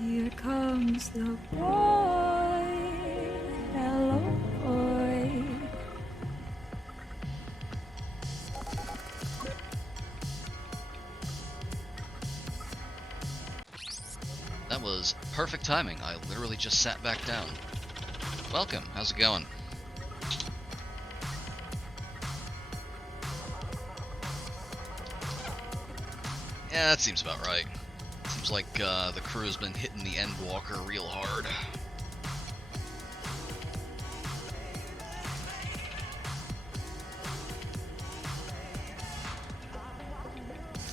Here comes the boy. Hello, boy. That was perfect timing. I literally just sat back down. Welcome. How's it going? Yeah, that seems about right. Seems like the crew has been hitting the Endwalker real hard.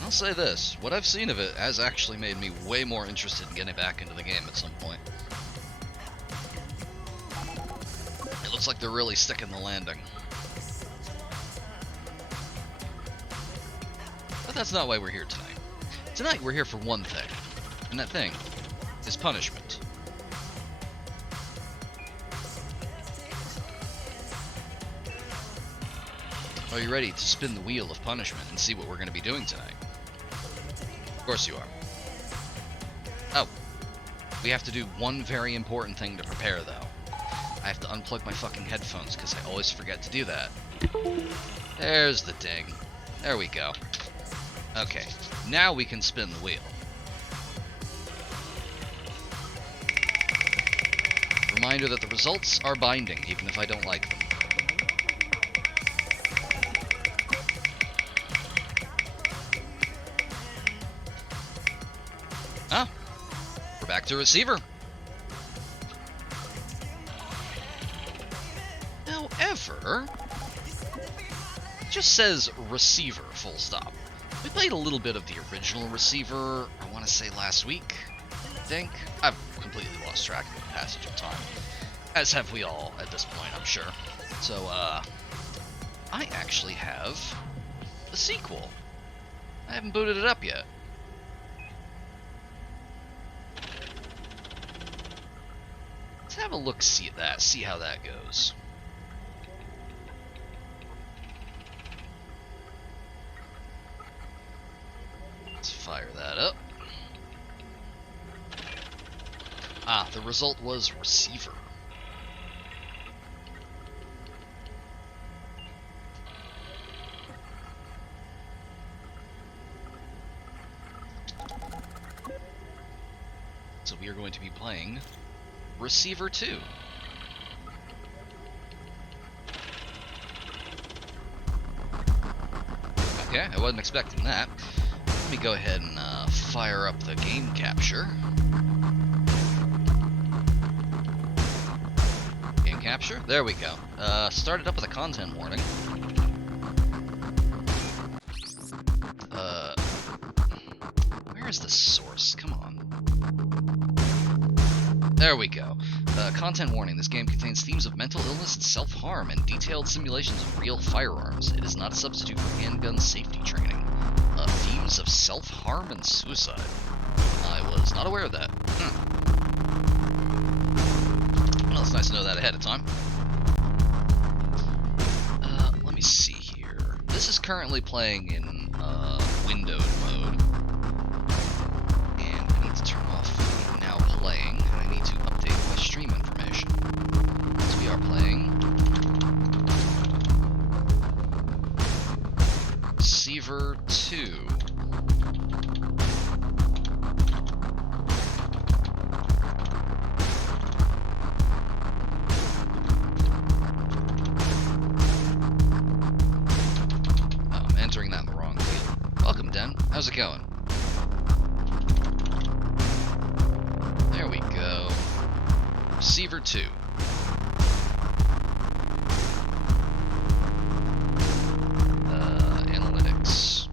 I'll say this, what I've seen of it has actually made me way more interested in getting back into the game at some point. It looks like they're really sticking the landing. But that's not why we're here tonight. Tonight we're here for one thing, and that thing is punishment. Are you ready to spin the wheel of punishment and see what we're going to be doing tonight? Of course you are. Oh, we have to do one very important thing to prepare though. I have to unplug my fucking headphones because I always forget to do that. There's the ding. There we go. Okay, now we can spin the wheel. Reminder that the results are binding, even if I don't like them. Ah, we're back to receiver. However, it just says receiver, full stop. We played a little bit of the original receiver, I want to say last week, I think. I've completely lost track of the passage of time. As have we all at this point, I'm sure. So, I actually have the sequel. I haven't booted it up yet. Let's have a look-see at that, see how that goes. Let's fire that up. Ah, the result was receiver. So we are going to be playing Receiver 2. Okay, I wasn't expecting that. Let me go ahead and fire up the game capture. Game capture? There we go. Start it up with a content warning. Where is the source? Come on. There we go. Content warning. This game contains themes of mental illness and self-harm and detailed simulations of real firearms. It is not a substitute for handgun safety training. Themes of self-harm and suicide. I was not aware of that. Well, it's nice to know that ahead of time. Let me see here. This is currently playing in windowed mode. And I need to turn off now playing. I need to update my stream information. So we are playing Receiver 2. I'm entering that in the wrong field. Welcome, Den. How's it going? There we go. Receiver 2. Analytics.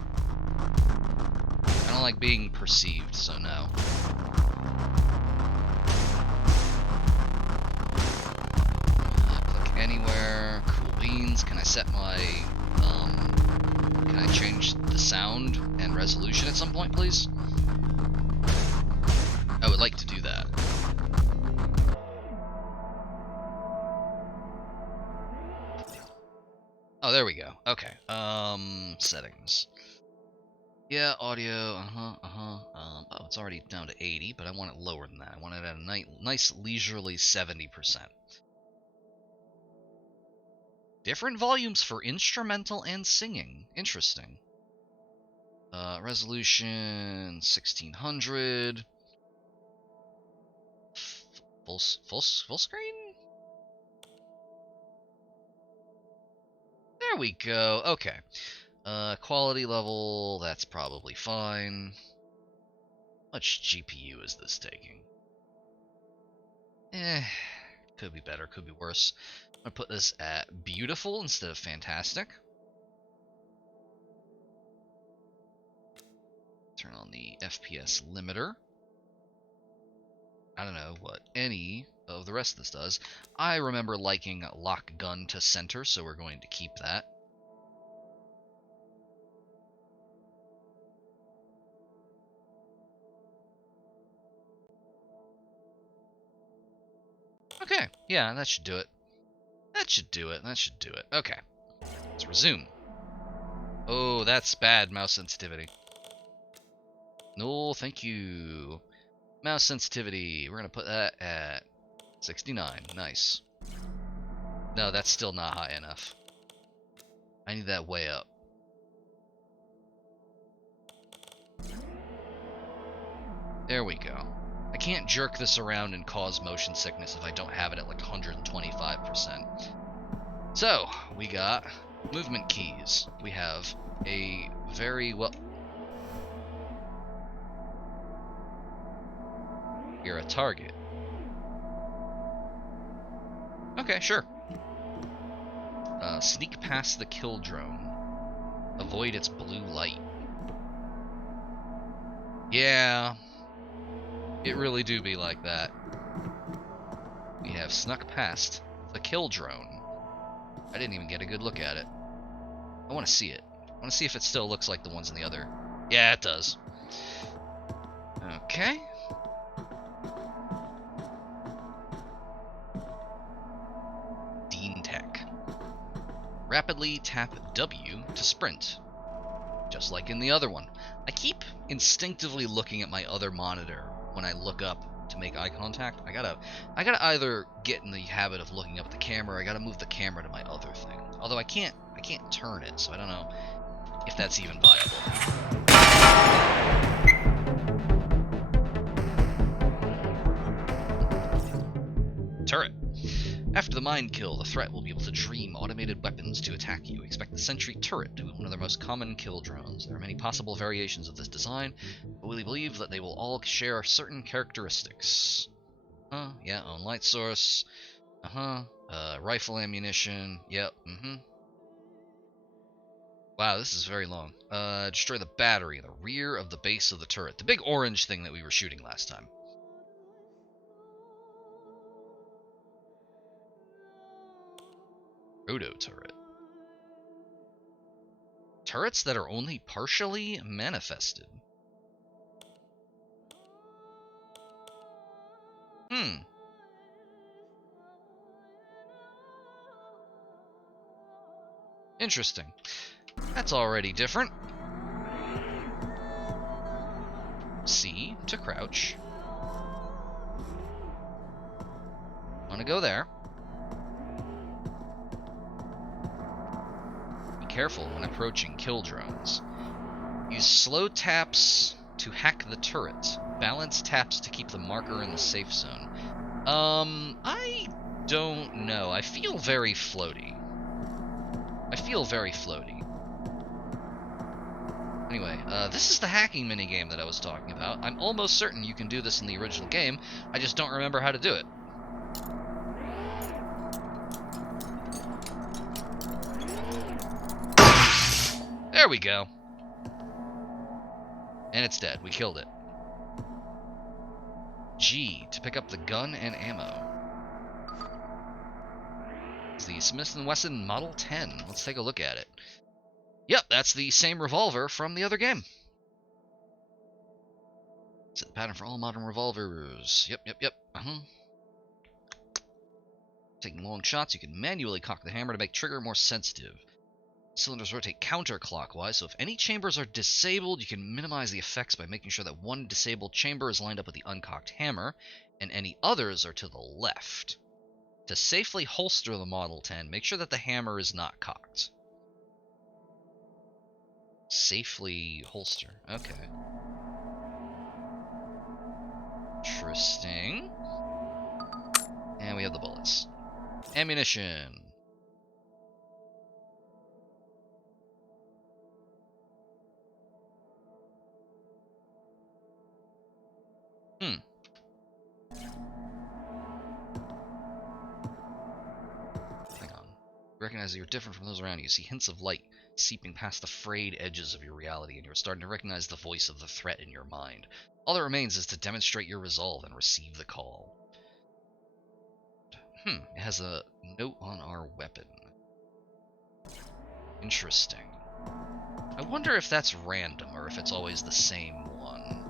I don't like being perceived, so no. Click anywhere. Cool beans. Can I set my, can I change the sound and resolution at some point, please? I would like to do that. Oh, there we go. Okay. Settings. Yeah, audio, oh, it's already down to 80, but I want it lower than that. I want it at a nice leisurely 70%. Different volumes for instrumental and singing. Interesting. Resolution 1600. Full screen? There we go. Okay. Quality level, that's probably fine. How much GPU is this taking? Could be better, could be worse. I'm gonna put this at beautiful instead of fantastic. Turn on the FPS limiter. I don't know what any of the rest of this does. I remember liking lock gun to center, so we're going to keep that. Okay, yeah, that should do it. That should do it. That should do it. Okay, let's resume. Oh, that's bad mouse sensitivity. No, thank you. Mouse sensitivity, we're gonna put that at 69. Nice. No, that's still not high enough. I need that way up. There we go. I can't jerk this around and cause motion sickness if I don't have it at like 125%. So, we got movement keys. We have a very well... You're a target. Okay, sure. Sneak past the kill drone. Avoid its blue light. Yeah, it really do be like that. We have snuck past the kill drone. I didn't even get a good look at it. I want to see it. I want to see if it still looks like the ones in the other. Yeah, it does. Okay. Dean Tech. Rapidly tap W to sprint. Just like in the other one. I keep instinctively looking at my other monitor when I look up to make eye contact. I gotta either get in the habit of looking up at the camera, or I gotta move the camera to my other thing. Although I can't turn it, so I don't know if that's even viable. Turret. After the mine kill, the threat will be able to dream automated weapons to attack you. Expect the Sentry turret to be one of their most common kill drones. There are many possible variations of this design, but we believe that they will all share certain characteristics. Yeah, own light source. Rifle ammunition. Yep, Wow, this is very long. Destroy the battery in the rear of the base of the turret. The big orange thing that we were shooting last time. Proto turret. Turrets that are only partially manifested. Interesting. That's already different. C to crouch. Want to go there. Be careful when approaching kill drones. Use slow taps to hack the turret. Balance taps to keep the marker in the safe zone. I don't know. I feel very floaty. Anyway, this is the hacking minigame that I was talking about. I'm almost certain you can do this in the original game. I just don't remember how to do it. There we go. And it's dead. We killed it. G to pick up the gun and ammo. It's the Smith & Wesson Model 10. Let's take a look at it. Yep, that's the same revolver from the other game. Set the pattern for all modern revolvers. Yep. Taking long shots, you can manually cock the hammer to make trigger more sensitive. Cylinders rotate counterclockwise, so if any chambers are disabled, you can minimize the effects by making sure that one disabled chamber is lined up with the uncocked hammer, and any others are to the left. To safely holster the Model 10, make sure that the hammer is not cocked. Safely holster. Okay. Interesting. And we have the bullets. Ammunition. Hang on. Recognize that you're different from those around you. You see hints of light seeping past the frayed edges of your reality, and you're starting to recognize the voice of the threat in your mind. All that remains is to demonstrate your resolve and receive the call. It has a note on our weapon. Interesting. I wonder if that's random, or if it's always the same one.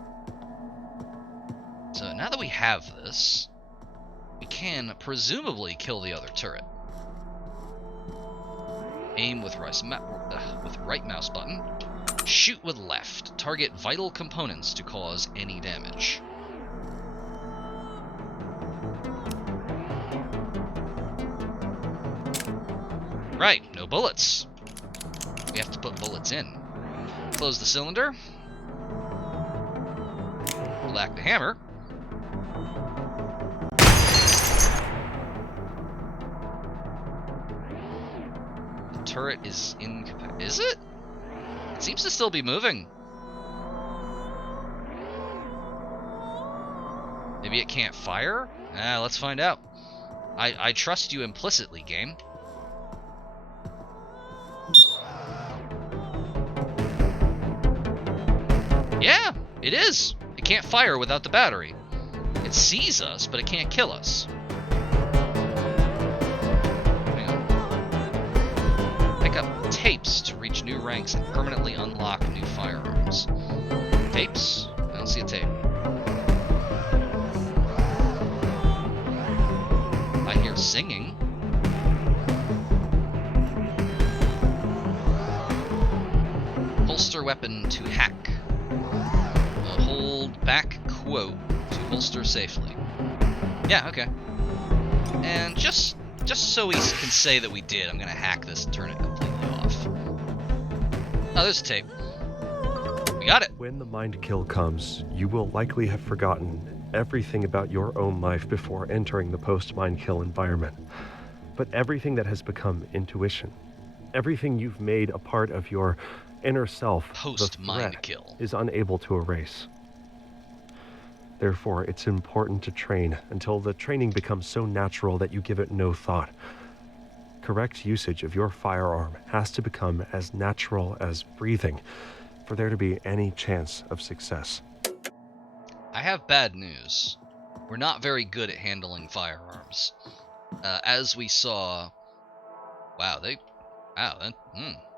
So now that we have this, we can presumably kill the other turret. Aim with right mouse button. Shoot with left. Target vital components to cause any damage. Right, no bullets. We have to put bullets in. Close the cylinder. Pull back the hammer. The turret is incapacitated. Is it? It seems to still be moving. Maybe it can't fire? Let's find out. I trust you implicitly, game. Yeah, it is. It can't fire without the battery. It sees us, but it can't kill us. Hang on. Pick up tapes to reach new ranks and permanently unlock new firearms. Tapes? I don't see a tape. I hear singing. Holster weapon to hack. Hold back quote to holster safely. Yeah, okay. And just so we can say that we did, I'm gonna hack this and turn it completely off. Oh, there's a tape. We got it. When the mind kill comes, you will likely have forgotten everything about your own life before entering the post-mind kill environment. But everything that has become intuition, everything you've made a part of your inner self, post-mind kill, is unable to erase. Therefore, it's important to train until the training becomes so natural that you give it no thought. Correct usage of your firearm has to become as natural as breathing for there to be any chance of success. I have bad news. We're not very good at handling firearms. As we saw... Wow,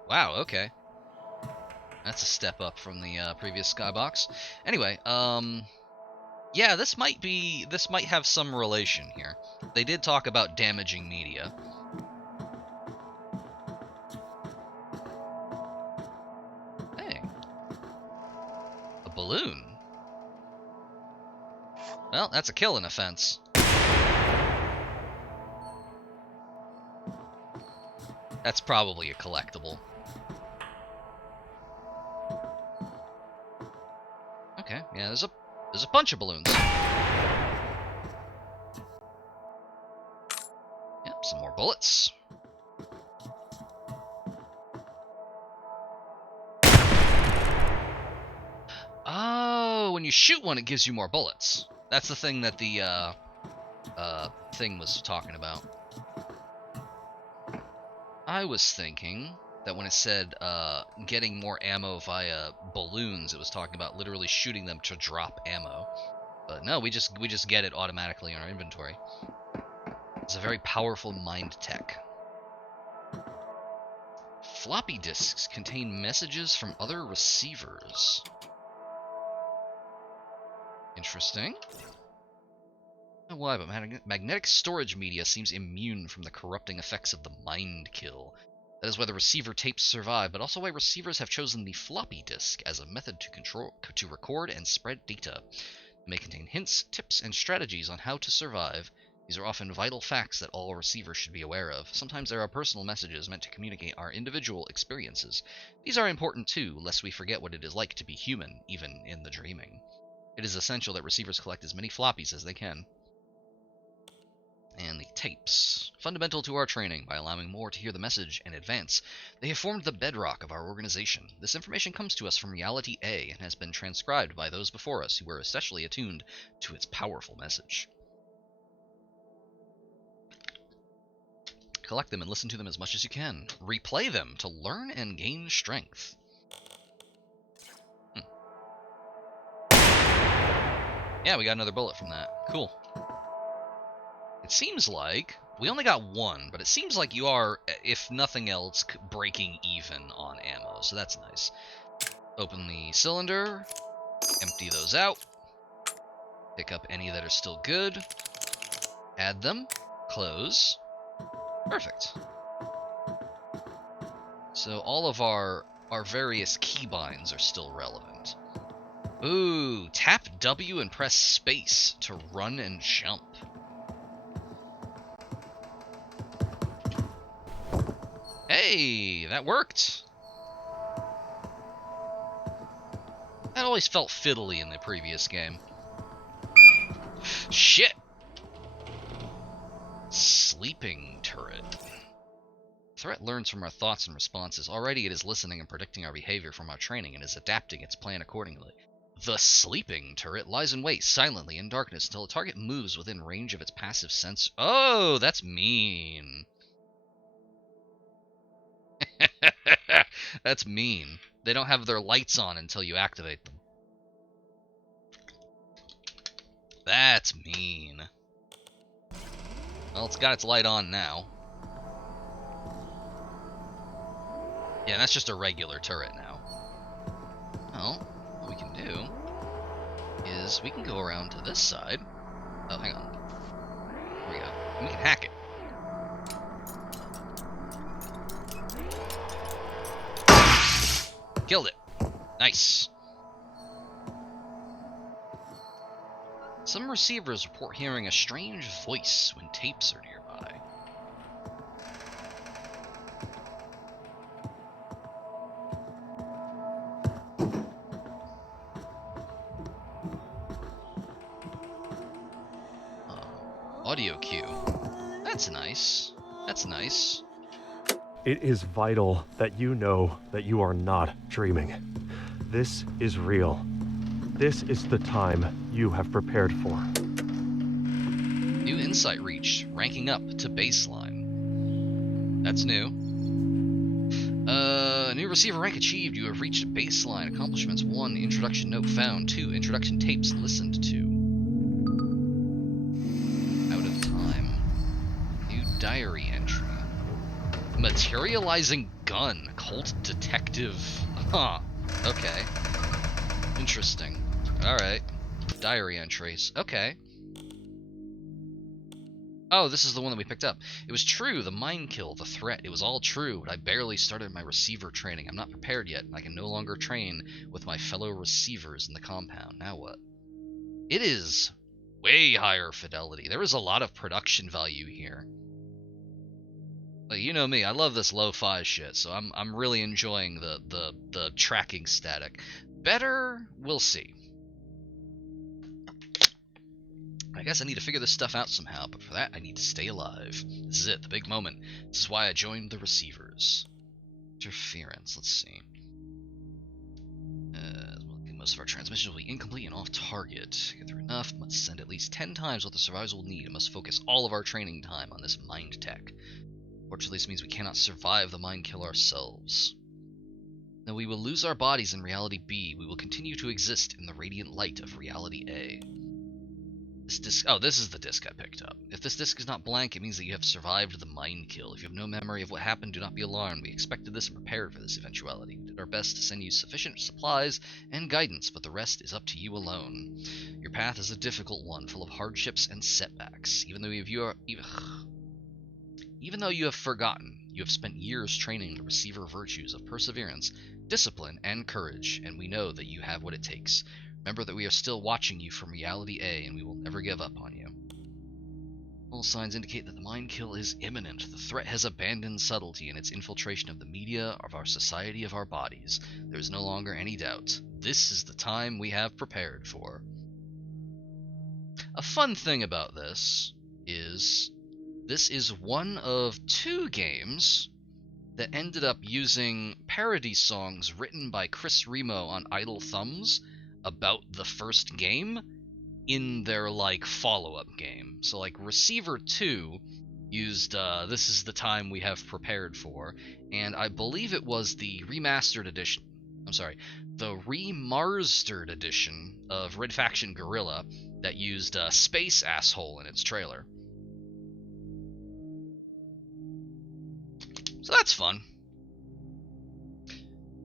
wow, okay. That's a step up from the previous skybox. Anyway, yeah, this might have some relation here. They did talk about damaging media. Hey. A balloon. Well, that's a killing offense. That's probably a collectible. Okay, yeah, there's a bunch of balloons. Yep, some more bullets. Oh, when you shoot one, it gives you more bullets. That's the thing that the thing was talking about. I was thinking that when it said getting more ammo via balloons, it was talking about literally shooting them to drop ammo. But no, we just get it automatically in our inventory. It's a very powerful mind tech. Floppy disks contain messages from other receivers. Interesting. I don't know why, but magnetic storage media seems immune from the corrupting effects of the mind kill. That is why the receiver tapes survive, but also why receivers have chosen the floppy disk as a method to record and spread data. It may contain hints, tips, and strategies on how to survive. These are often vital facts that all receivers should be aware of. Sometimes there are personal messages meant to communicate our individual experiences. These are important too, lest we forget what it is like to be human, even in the dreaming. It is essential that receivers collect as many floppies as they can. And the tapes. Fundamental to our training, by allowing more to hear the message in advance, they have formed the bedrock of our organization. This information comes to us from Reality A and has been transcribed by those before us who were especially attuned to its powerful message. Collect them and listen to them as much as you can. Replay them to learn and gain strength. Yeah, we got another bullet from that. Cool. It seems like we only got one, but it seems like you are, if nothing else, breaking even on ammo, so that's nice. Open the cylinder, empty those out, pick up any that are still good, add them, close. Perfect. So all of our various keybinds are still relevant. Ooh, tap W and press space to run and jump. Hey, that worked! That always felt fiddly in the previous game. Shit! Sleeping turret. Threat learns from our thoughts and responses. Already it is listening and predicting our behavior from our training and is adapting its plan accordingly. The sleeping turret lies in wait silently in darkness until a target moves within range of its passive sense. Oh, that's mean. That's mean. They don't have their lights on until you activate them. That's mean. Well, it's got its light on now. Yeah, that's just a regular turret now. Well, what we can do is we can go around to this side. Oh, hang on. There we go. And we can hack it. Killed it. Nice. Some receivers report hearing a strange voice when tapes are nearby. Audio cue. That's nice. That's nice. It is vital that you know that you are not dreaming. This is real. This is the time you have prepared for. New insight reached, ranking up to baseline. That's new. New receiver rank achieved. You have reached baseline. Accomplishments: 1. Introduction note found. 2. Introduction tapes listened to. Out of time. New diary entry. Materializing gun. Cult detective. Huh. Okay. Interesting. Alright. Diary entries. Okay. Oh, this is the one that we picked up. It was true, the mind kill, the threat. It was all true, but I barely started my receiver training. I'm not prepared yet. I can no longer train with my fellow receivers in the compound. Now what? It is way higher fidelity. There is a lot of production value here. Like, you know me, I love this lo-fi shit, so I'm really enjoying the tracking static. Better, we'll see. I guess I need to figure this stuff out somehow, but for that I need to stay alive. This is it, the big moment. This is why I joined the receivers. Interference, let's see. Most of our transmissions will be incomplete and off target. Get through enough, must send at least 10 times what the survivors will need, and must focus all of our training time on this mind tech. Fortunately, this means we cannot survive the mind kill ourselves. Though we will lose our bodies in Reality B, we will continue to exist in the radiant light of Reality A. This disc. Oh, this is the disc I picked up. If this disc is not blank, it means that you have survived the mind kill. If you have no memory of what happened, do not be alarmed. We expected this and prepared for this eventuality. We did our best to send you sufficient supplies and guidance, but the rest is up to you alone. Your path is a difficult one, full of hardships and setbacks. Even though you have forgotten, You have spent years training the receiver virtues of perseverance, discipline, and courage, and we know that you have what it takes. Remember that we are still watching you from Reality A, and we will never give up on you. All signs indicate that the mind kill is imminent. The threat has abandoned subtlety in its infiltration of the media, of our society, of our bodies. There is no longer any doubt. This is the time we have prepared for. A fun thing about this is one of 2 games that ended up using parody songs written by Chris Remo on Idle Thumbs about the first game in their, like, follow-up game. So, like, Receiver 2 used This Is the Time We Have Prepared For, and I believe it was the remastered edition, the remastered edition of Red Faction Guerrilla that used Space Asshole in its trailer. So that's fun.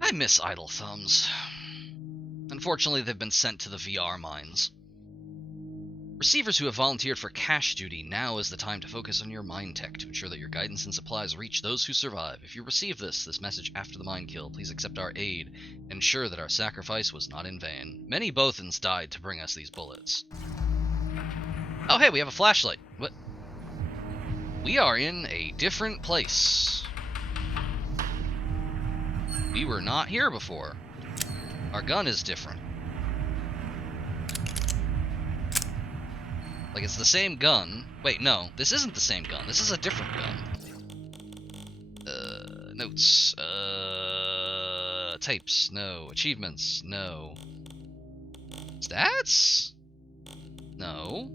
I miss Idle Thumbs. Unfortunately, they've been sent to the VR mines. Receivers who have volunteered for cash duty, now is the time to focus on your mind tech to ensure that your guidance and supplies reach those who survive. If you receive this message after the mind kill, please accept our aid and ensure that our sacrifice was not in vain. Many Bothans died to bring us these bullets. Oh hey, we have a flashlight. What? We are in a different place. We were not here before. Our gun is different. Like, it's the same gun. Wait, no, this isn't the same gun. This is a different gun. Notes. Tapes, no. Achievements, no. Stats? No.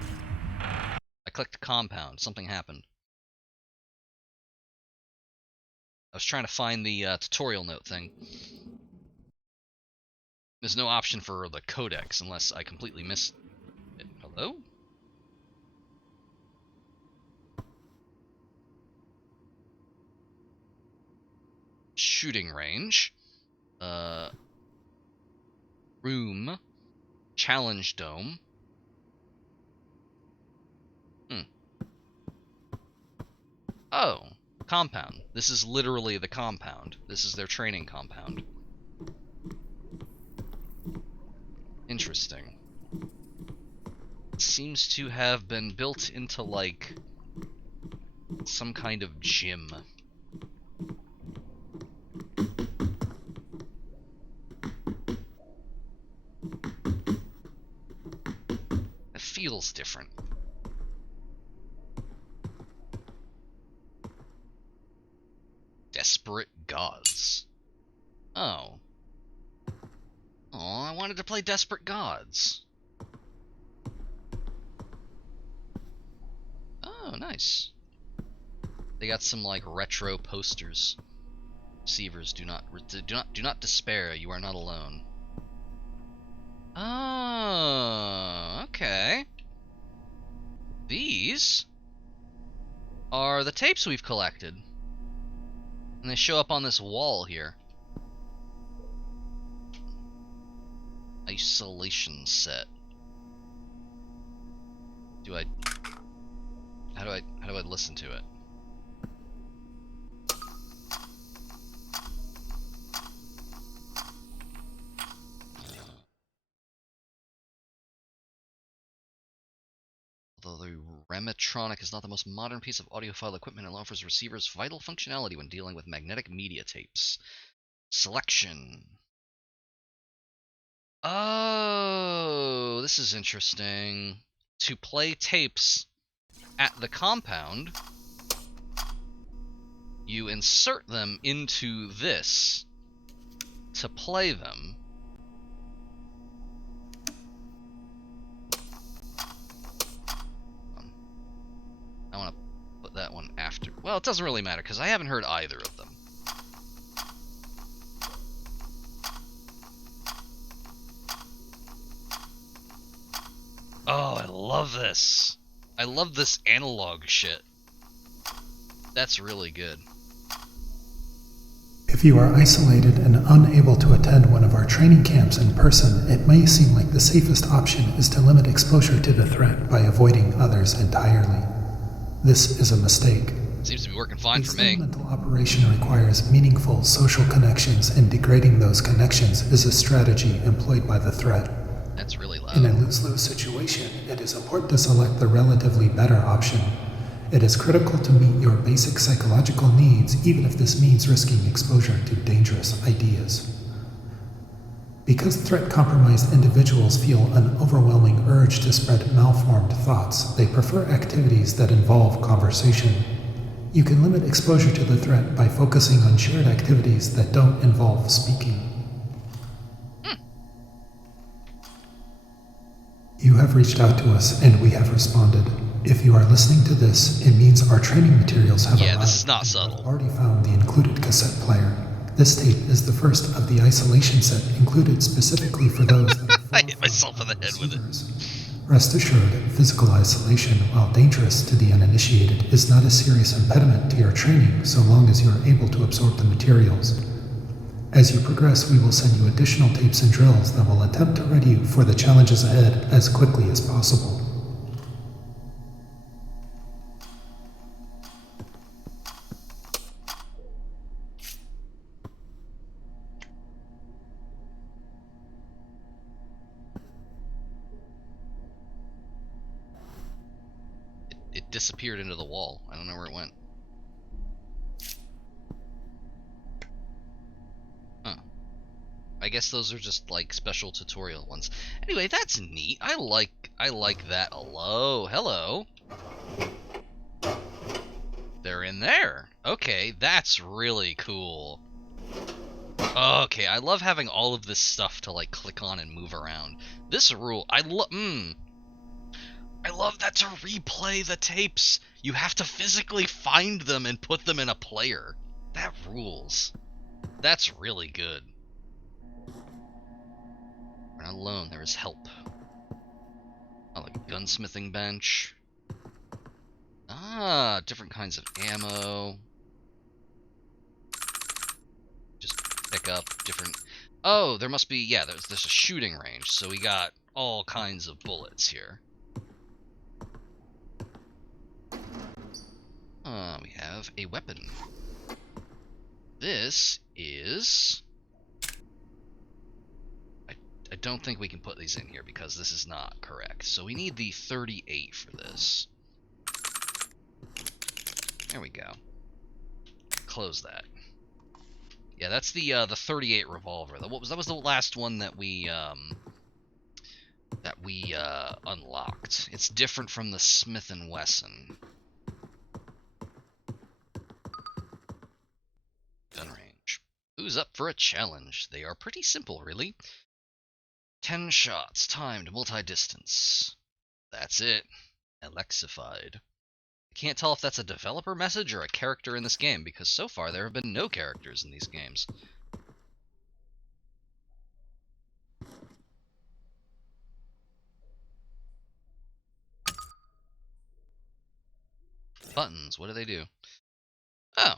I clicked compound. Something happened. I was trying to find the tutorial note thing. There's no option for the codex unless I completely missed it. Hello? Shooting range. Room. Challenge dome. Oh. Compound. This is literally the compound. This is their training compound. Interesting. It seems to have been built into, like, some kind of gym. It feels different. Desperate Gods. Oh. Oh, I wanted to play Desperate Gods. Oh, nice. They got some, like, retro posters. Receivers, do not despair. You are not alone. Oh, okay. These are the tapes we've collected. And they show up on this wall here. Isolation set. How do I listen to it? Although the Rematronic is not the most modern piece of audiophile equipment, it offers receivers vital functionality when dealing with magnetic media tapes. Selection. Oh, this is interesting. To play tapes at the compound, you insert them into this to play them. I want to put that one after. Well, it doesn't really matter because I haven't heard either of them. Oh, I love this. I love this analog shit. That's really good. If you are isolated and unable to attend one of our training camps in person, it may seem like the safest option is to limit exposure to the threat by avoiding others entirely. This is a mistake. Seems to be working fine The for me. experimental operation requires meaningful social connections, and degrading those connections is a strategy employed by the threat. That's really In a loud. lose-lose situation, it is important to select the relatively better option. It is critical to meet your basic psychological needs, even if this means risking exposure to dangerous ideas. Because threat-compromised individuals feel an overwhelming urge to spread malformed thoughts, they prefer activities that involve conversation. You can limit exposure to the threat by focusing on shared activities that don't involve speaking. You have reached out to us, and we have responded. If you are listening to this, it means our training materials have arrived. This is not and you have subtle. already found the included cassette player. This tape is the first of the isolation set included specifically for those that are I far hit from myself in the our head with it. receivers. Rest assured, physical isolation, while dangerous to the uninitiated, is not a serious impediment to your training so long as you are able to absorb the materials. As you progress, we will send you additional tapes and drills that will attempt to ready you for the challenges ahead as quickly as possible. It disappeared into the wall. I don't know where it went. Huh. I guess those are just like special tutorial ones. Anyway, that's neat. I like that. Hello. They're in there. Okay, that's really cool. Okay, I love having all of this stuff to like click on and move around. This rule, I love that to replay the tapes, you have to physically find them and put them in a player. That rules. That's really good. We're not alone, there is help. Oh, like a gunsmithing bench. Ah, different kinds of ammo. Just pick up different... Oh, there must be... Yeah, there's a shooting range, so we got all kinds of bullets here. We have a weapon. This is... I don't think we can put these in here because this is not correct. So we need the 38 for this. There we go. Close that. Yeah, that's the 38 revolver. That was the last one that we unlocked. It's different from the Smith & Wesson. Gun range. Who's up for a challenge? They are pretty simple, really. 10 shots, timed, multi-distance. That's it. Alexified. I can't tell if that's a developer message or a character in this game, because so far there have been no characters in these games. Buttons, what do they do? Oh.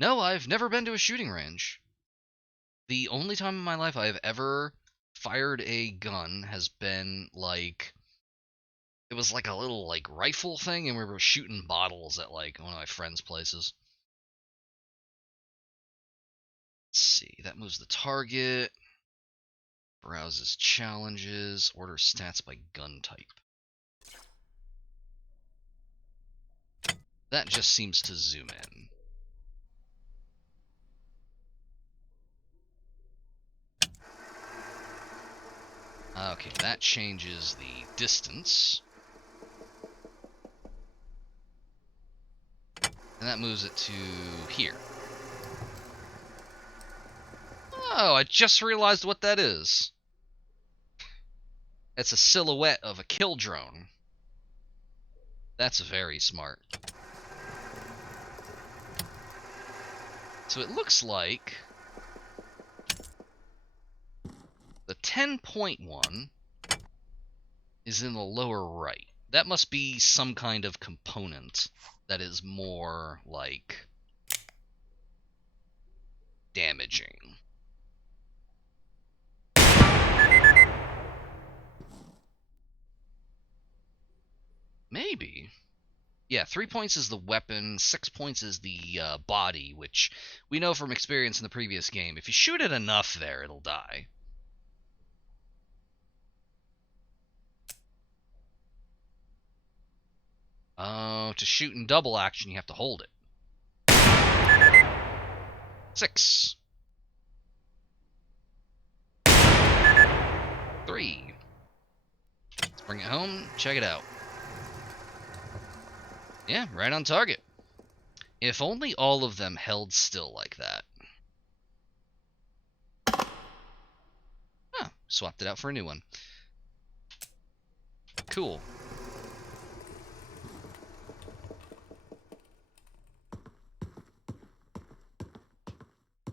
No, I've never been to a shooting range. The only time in my life I've ever fired a gun has been, like... It was like a little, like, rifle thing, and we were shooting bottles at, like, one of my friends' places. Let's see, that moves the target. Browses challenges. Orders stats by gun type. That just seems to zoom in. Okay, that changes the distance. And that moves it to here. Oh, I just realized what that is. It's a silhouette of a kill drone. That's very smart. So it looks like the 10.1 is in the lower right. That must be some kind of component that is more, like, damaging. Maybe. Yeah, 3 points is the weapon, 6 points is the body, which we know from experience in the previous game. If you shoot it enough there, it'll die. Oh, to shoot in double action, you have to hold it. 6. 3. Let's bring it home, check it out. Yeah, right on target. If only all of them held still like that. Oh, swapped it out for a new one. Cool.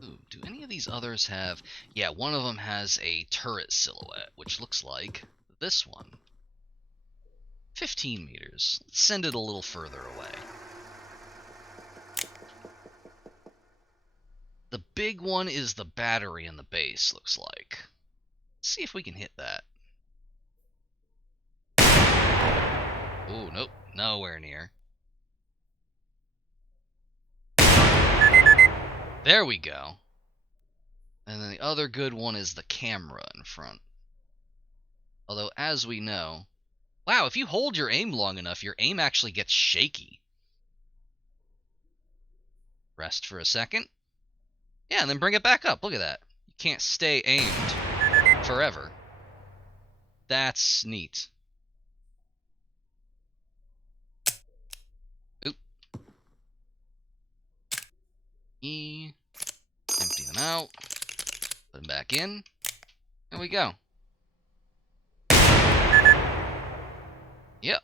Ooh, do any of these others have... Yeah, one of them has a turret silhouette, which looks like this one. 15 meters. Let's send it a little further away. The big one is the battery in the base, looks like. Let's see if we can hit that. Oh, nope. Nowhere near. There we go. And then the other good one is the camera in front. Although, as we know... Wow, if you hold your aim long enough, your aim actually gets shaky. Rest for a second. Yeah, and then bring it back up. Look at that. You can't stay aimed forever. That's neat. Oop. E. Empty them out. Put them back in. There we go. Yep.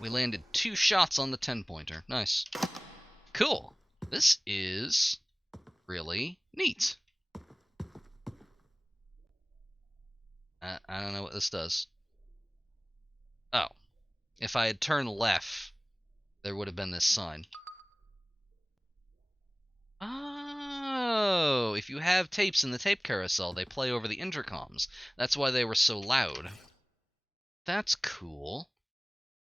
We landed 2 shots on the 10-pointer. Nice. Cool. This is really neat. I don't know what this does. Oh. If I had turned left, there would have been this sign. Oh, if you have tapes in the tape carousel, they play over the intercoms. That's why they were so loud. That's cool.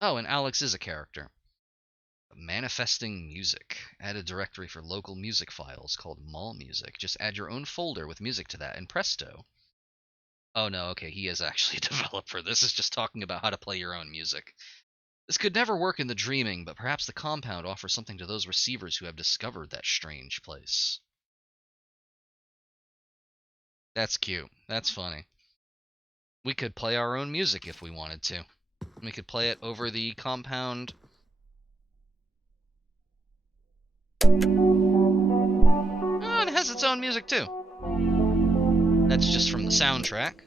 Oh, and Alex is a character. Manifesting music. Add a directory for local music files called Mall Music. Just add your own folder with music to that, and presto. Oh no, okay, he is actually a developer. This is just talking about how to play your own music. This could never work in the dreaming, but perhaps the compound offers something to those receivers who have discovered that strange place. That's cute. That's funny. We could play our own music if we wanted to. We could play it over the compound. Oh, and it has its own music too. That's just from the soundtrack.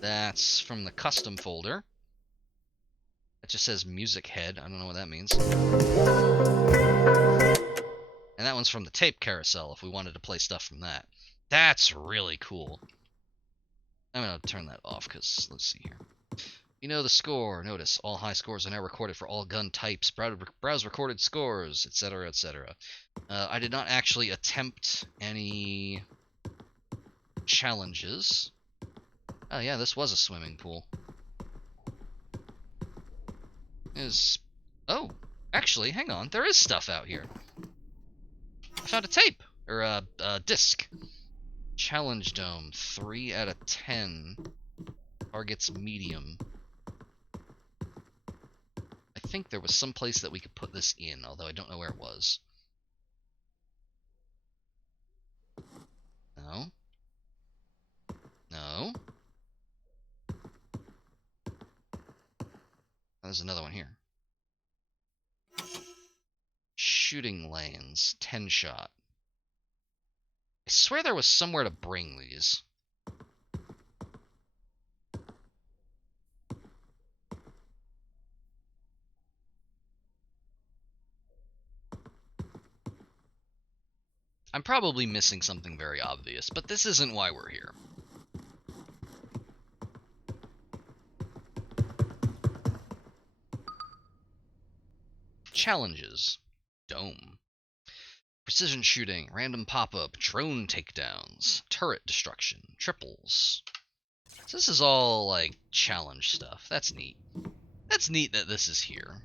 That's from the custom folder. It just says music head. I don't know what that means. And that one's from the tape carousel if we wanted to play stuff from that. That's really cool. I'm going to turn that off because, let's see here. You know the score. Notice, all high scores are now recorded for all gun types. Browse recorded scores, etc., etc. I did not actually attempt any challenges. Oh yeah, this was a swimming pool. Oh, actually, hang on. There is stuff out here. I found a tape. Or a disc. Challenge Dome. 3 out of 10. Targets medium. I think there was some place that we could put this in, although I don't know where it was. No. No. Oh, there's another one here. Shooting lanes. 10 shot. I swear there was somewhere to bring these. I'm probably missing something very obvious, but this isn't why we're here. Challenges. Dome. Precision shooting, random pop-up, drone takedowns, turret destruction, triples. So this is all, like, challenge stuff. That's neat. That's neat that this is here.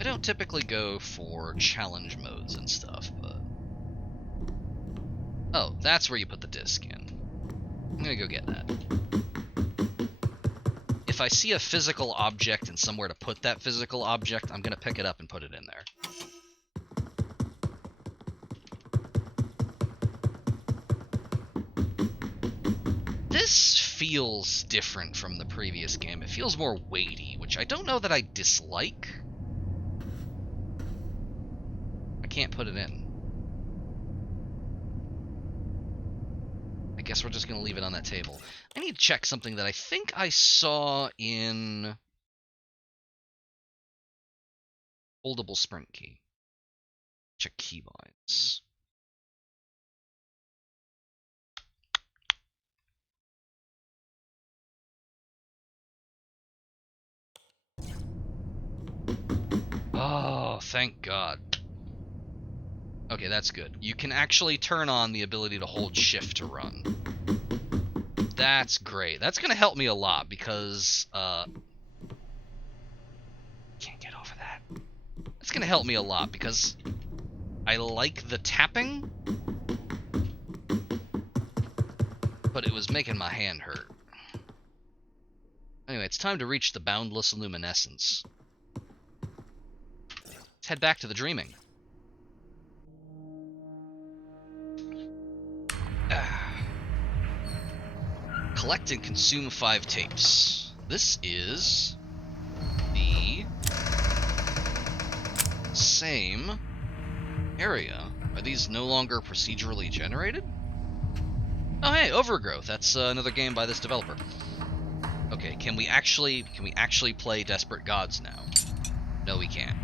I don't typically go for challenge modes and stuff, but... Oh, that's where you put the disc in. I'm gonna go get that. If I see a physical object and somewhere to put that physical object, I'm gonna pick it up and put it in there. This feels different from the previous game. It feels more weighty, which I don't know that I dislike. I can't put it in. I guess we're just going to leave it on that table. I need to check something that I think I saw in Foldable Sprint Key. Check keybinds. Oh, thank God. Okay, that's good. You can actually turn on the ability to hold shift to run. That's great. That's going to help me a lot because, can't get over that. That's going to help me a lot because I like the tapping, but it was making my hand hurt. Anyway, it's time to reach the boundless luminescence. Let's head back to the dreaming. Collect and consume 5 tapes. This is the same area. Are these no longer procedurally generated? Oh hey, Overgrowth. That's another game by this developer. Okay, can we actually play Desperate Gods now? No, we can't.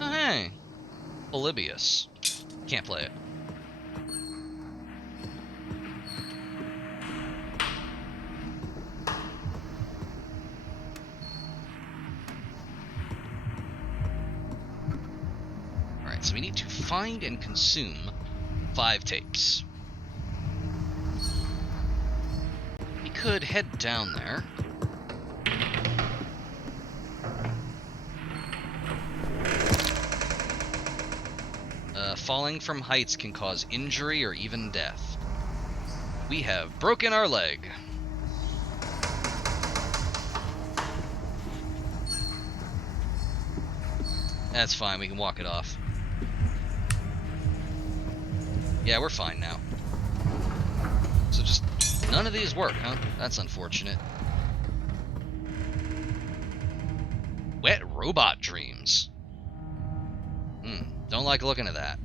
Oh hey, Polybius. Can't play it. Alright, so we need to find and consume 5 tapes. We could head down there. Falling from heights can cause injury or even death. We have broken our leg. That's fine, we can walk it off. Yeah, we're fine now. So just none of these work, huh? That's unfortunate. Wet robot dreams. Don't like looking at that.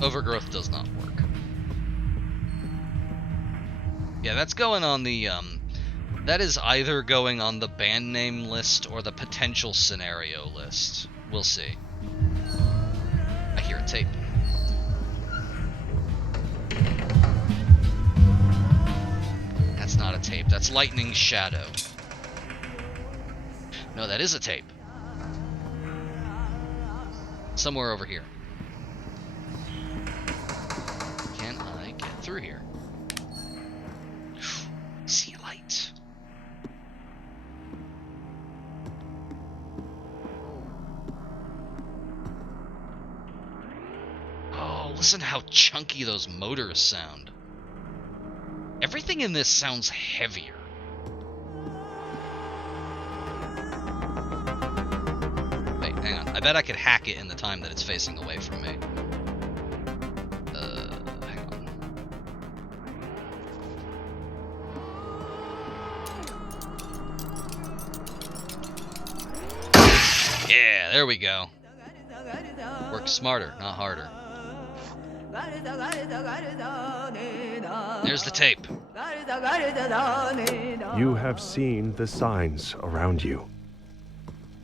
Overgrowth does not work. Yeah, that's going on the, that is either going on the band name list or the potential scenario list. We'll see. I hear a tape. That's not a tape. That's Lightning Shadow. No, that is a tape. Somewhere over here. Can I get through here? See a light. Oh, listen how chunky those motors sound. Everything in this sounds heavier. Wait, hang on. I bet I could hack it in the time that it's facing away from me. Hang on. Yeah, there we go. Work smarter, not harder. There's the tape. You have seen the signs around you.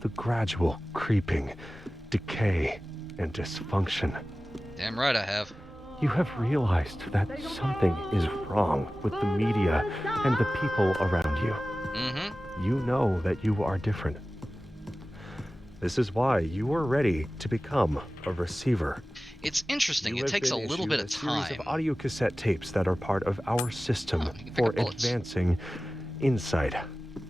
the gradual creeping, decay, and dysfunction. Damn right I have. You have realized that something is wrong with the media and the people around you. Mm-hmm. You know that you are different. This is why you are ready to become a receiver. It's interesting. You It have takes a been little issued bit of a series time. of audio cassette tapes that are part of our system Oh, you can pick for up bullets. advancing insight.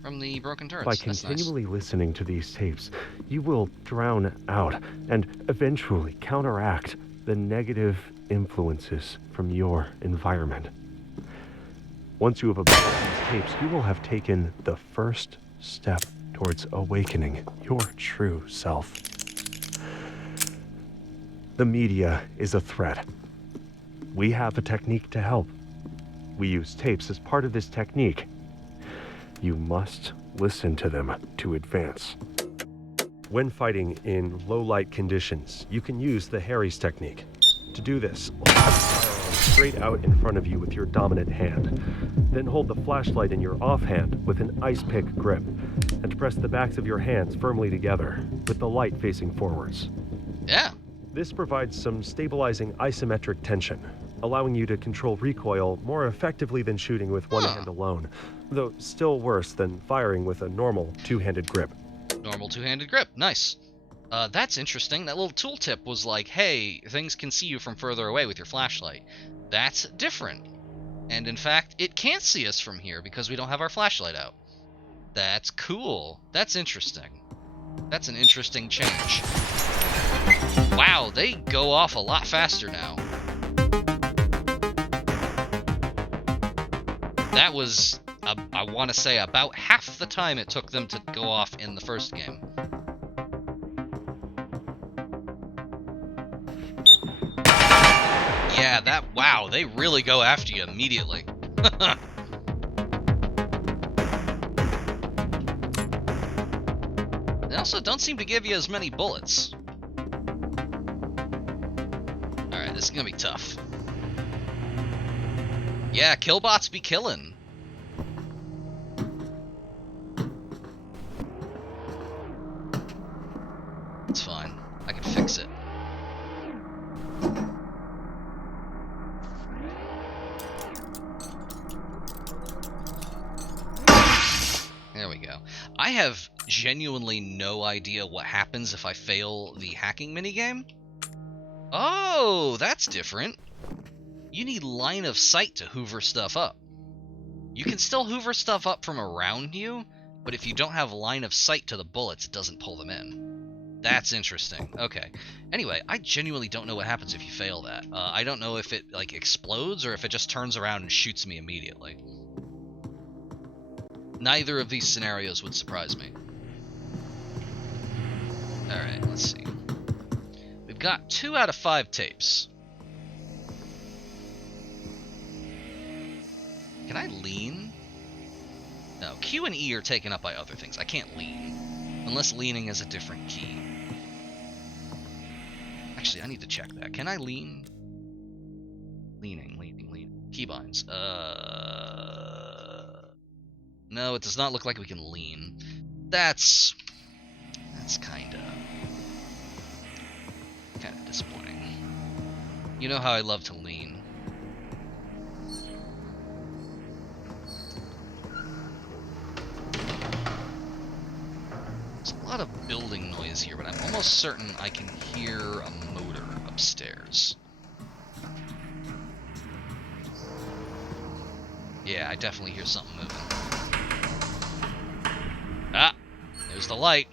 From the broken turrets. By That's nice. continually listening to these tapes, you will drown out and eventually counteract the negative influences from your environment. Once you have absorbed these tapes, you will have taken the first step towards awakening your true self. The media is a threat. We have a technique to help. We use tapes as part of this technique. You must listen to them to advance. When fighting in low light conditions, you can use the Harry's technique. To do this, hold the firearm straight out in front of you with your dominant hand. Then hold the flashlight in your offhand with an ice pick grip, and press the backs of your hands firmly together, with the light facing forwards. Yeah. This provides some stabilizing isometric tension, allowing you to control recoil more effectively than shooting with one hand alone, though still worse than firing with a normal two-handed grip. Normal two-handed grip. Nice. That's interesting. That little tooltip was like, hey, things can see you from further away with your flashlight. That's different. And in fact, it can't see us from here because we don't have our flashlight out. That's cool. That's interesting. That's an interesting change. Wow, they go off a lot faster now. That was, I want to say, about half the time it took them to go off in the first game. Yeah, wow, they really go after you immediately. They also don't seem to give you as many bullets. Alright, this is gonna be tough. Yeah, killbots be killing. It's fine. I can fix it. There we go. I have genuinely no idea what happens if I fail the hacking minigame. Oh, that's different. You need line of sight to hoover stuff up. You can still hoover stuff up from around you, but if you don't have line of sight to the bullets, it doesn't pull them in. That's interesting. Okay. Anyway, I genuinely don't know what happens if you fail that. I don't know if it, like, explodes or if it just turns around and shoots me immediately. Neither of these scenarios would surprise me. Alright, let's see. We've got 2 out of 5 tapes. Can I lean? No, Q and E are taken up by other things. I can't lean. Unless leaning is a different key. Actually, I need to check that. Can I lean? Leaning. Keybinds. No, it does not look like we can lean. That's kinda disappointing. You know how I love to lean. There's a lot of building noise here, but I'm almost certain I can hear a motor upstairs. Yeah, I definitely hear something moving. Ah! There's the light.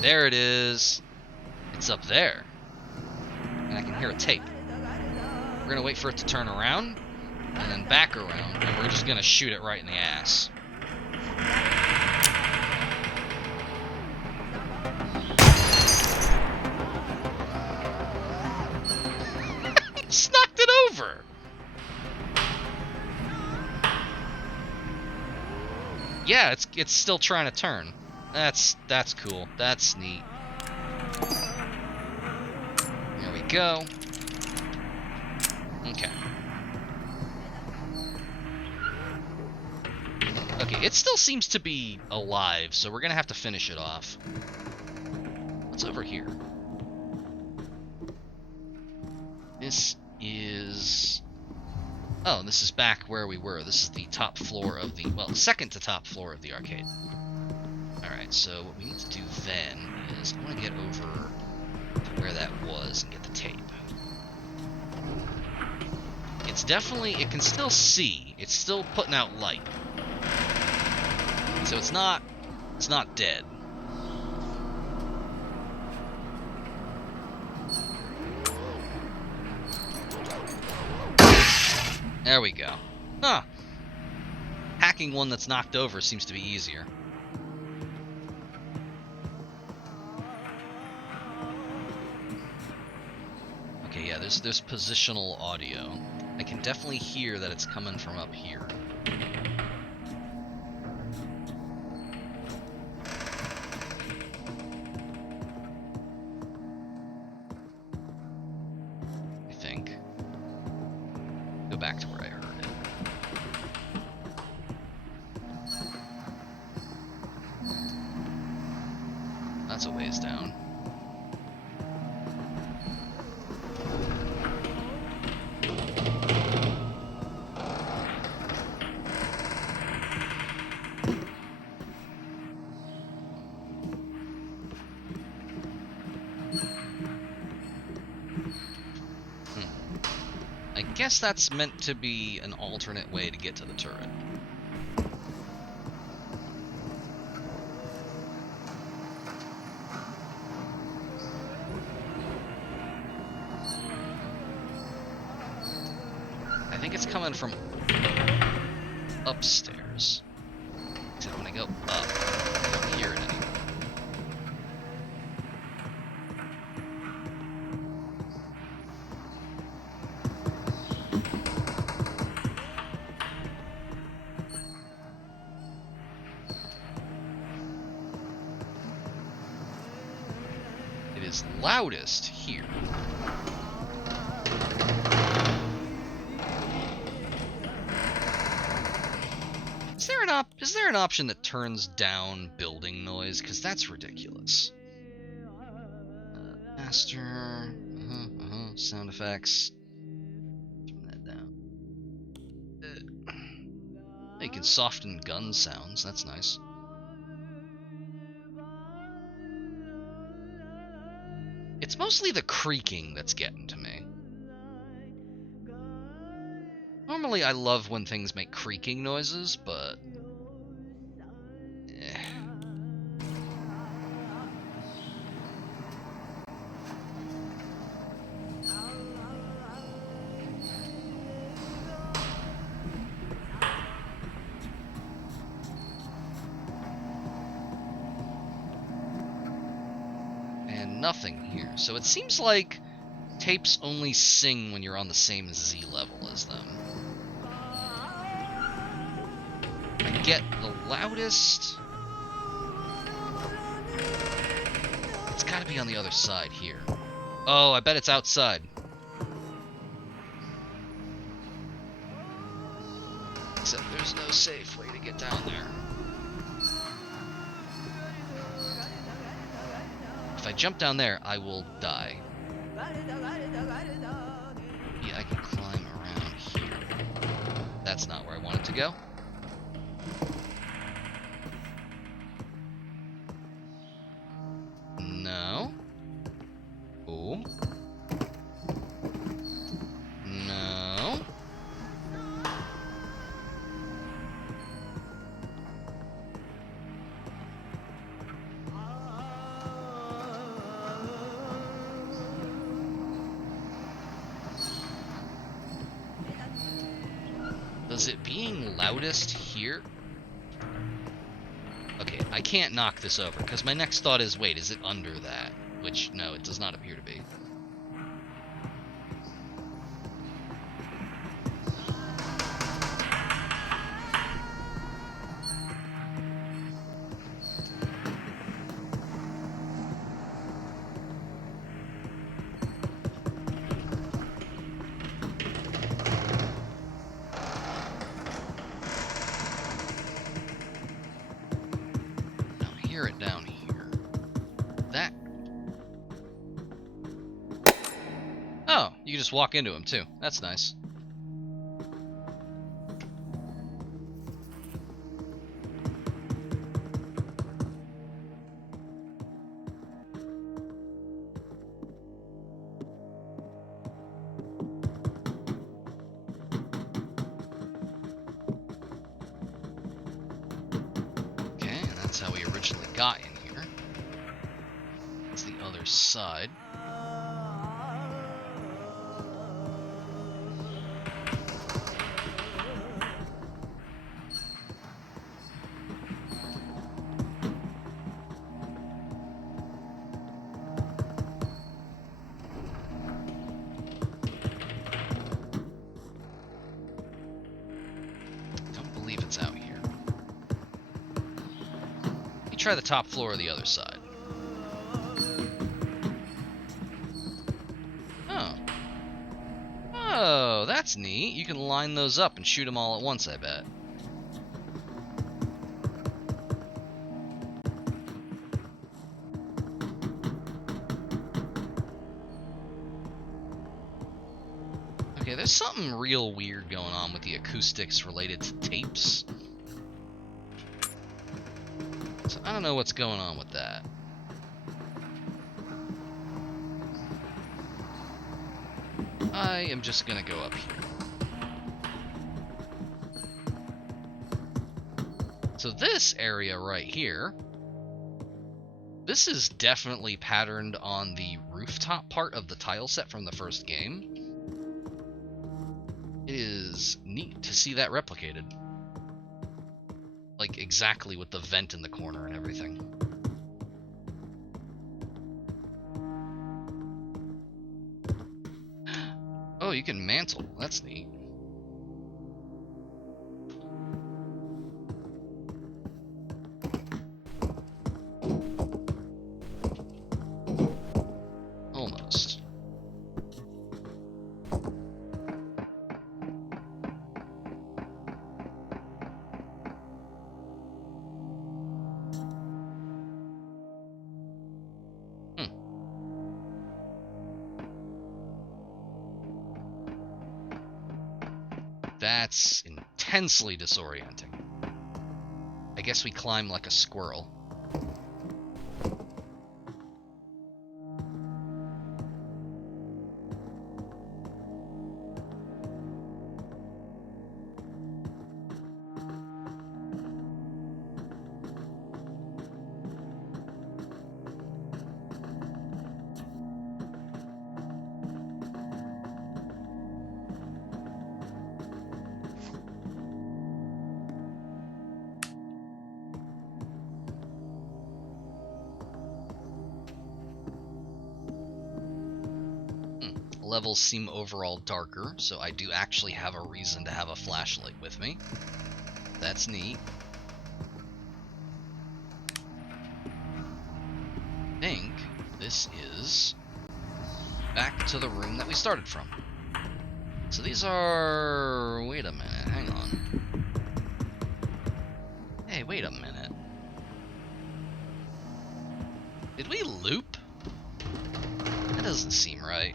There it is. It's up there. And I can hear a tape. We're gonna wait for it to turn around, and then back around, and we're just gonna shoot it right in the ass. Just knocked it over! Yeah, it's still trying to turn. That's cool. That's neat. There we go. Okay. Okay, it still seems to be alive, so we're gonna have to finish it off. What's over here? This is... Oh, this is back where we were. This is the top floor of the... Well, second to top floor of the arcade. Alright, so what we need to do then is I want to get over to where that was and get the tape. It's definitely... It can still see. It's still putting out light. So it's not dead. There we go. Huh. Hacking one that's knocked over seems to be easier. Okay, yeah, there's positional audio. I can definitely hear that it's coming from up here. I think. Go back to where I heard it. That's a ways down. I guess that's meant to be an alternate way to get to the turret. I think it's coming from upstairs. Except when I go up, I don't hear it anymore. It is loudest here. Is there an option that turns down building noise? Because that's ridiculous. Master, sound effects. Turn that down. You can soften gun sounds. That's nice. It's mostly the creaking that's getting to me. Normally, I love when things make creaking noises, but... Nothing here. So it seems like tapes only sing when you're on the same Z level as them. I get the loudest. It's gotta be on the other side here. Oh, I bet it's outside. Except there's no safe way to get down there. If I jump down there, I will die. Yeah, I can climb around here. That's not where I wanted to go. No. Oh. No. Does it being loudest here? Okay, I can't knock this over, because my next thought is, wait, is it under that? Which, no, it does not appear to be. hear it down here. That... Oh, you can just walk into him, too. That's nice. That's how we originally got in here. That's the other side. Don't believe it's out here. Try the top floor of the other side. Oh. Oh, that's neat. You can line those up and shoot them all at once, I bet. Okay, there's something real weird going on with the acoustics related to tapes. I don't know what's going on with that. I am just gonna go up here. So this area right here, this is definitely patterned on the rooftop part of the tile set from the first game. It is neat to see that replicated. Like, exactly with the vent in the corner and everything. Oh, you can mantle. That's neat. Almost. That's intensely disorienting. I guess we climb like a squirrel. Levels seem overall darker, so I do actually have a reason to have a flashlight with me. That's neat. I think this is back to the room that we started from. So these are... Wait a minute, hang on. Hey, wait a minute. Did we loop? That doesn't seem right.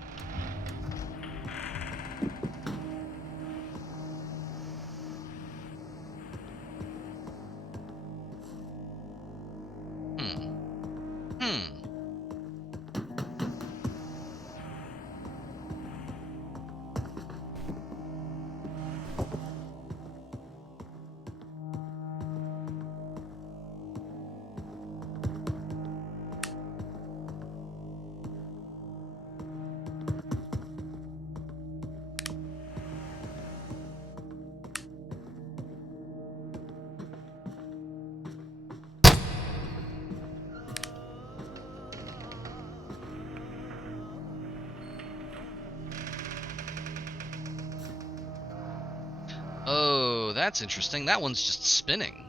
Oh, that's interesting. That one's just spinning.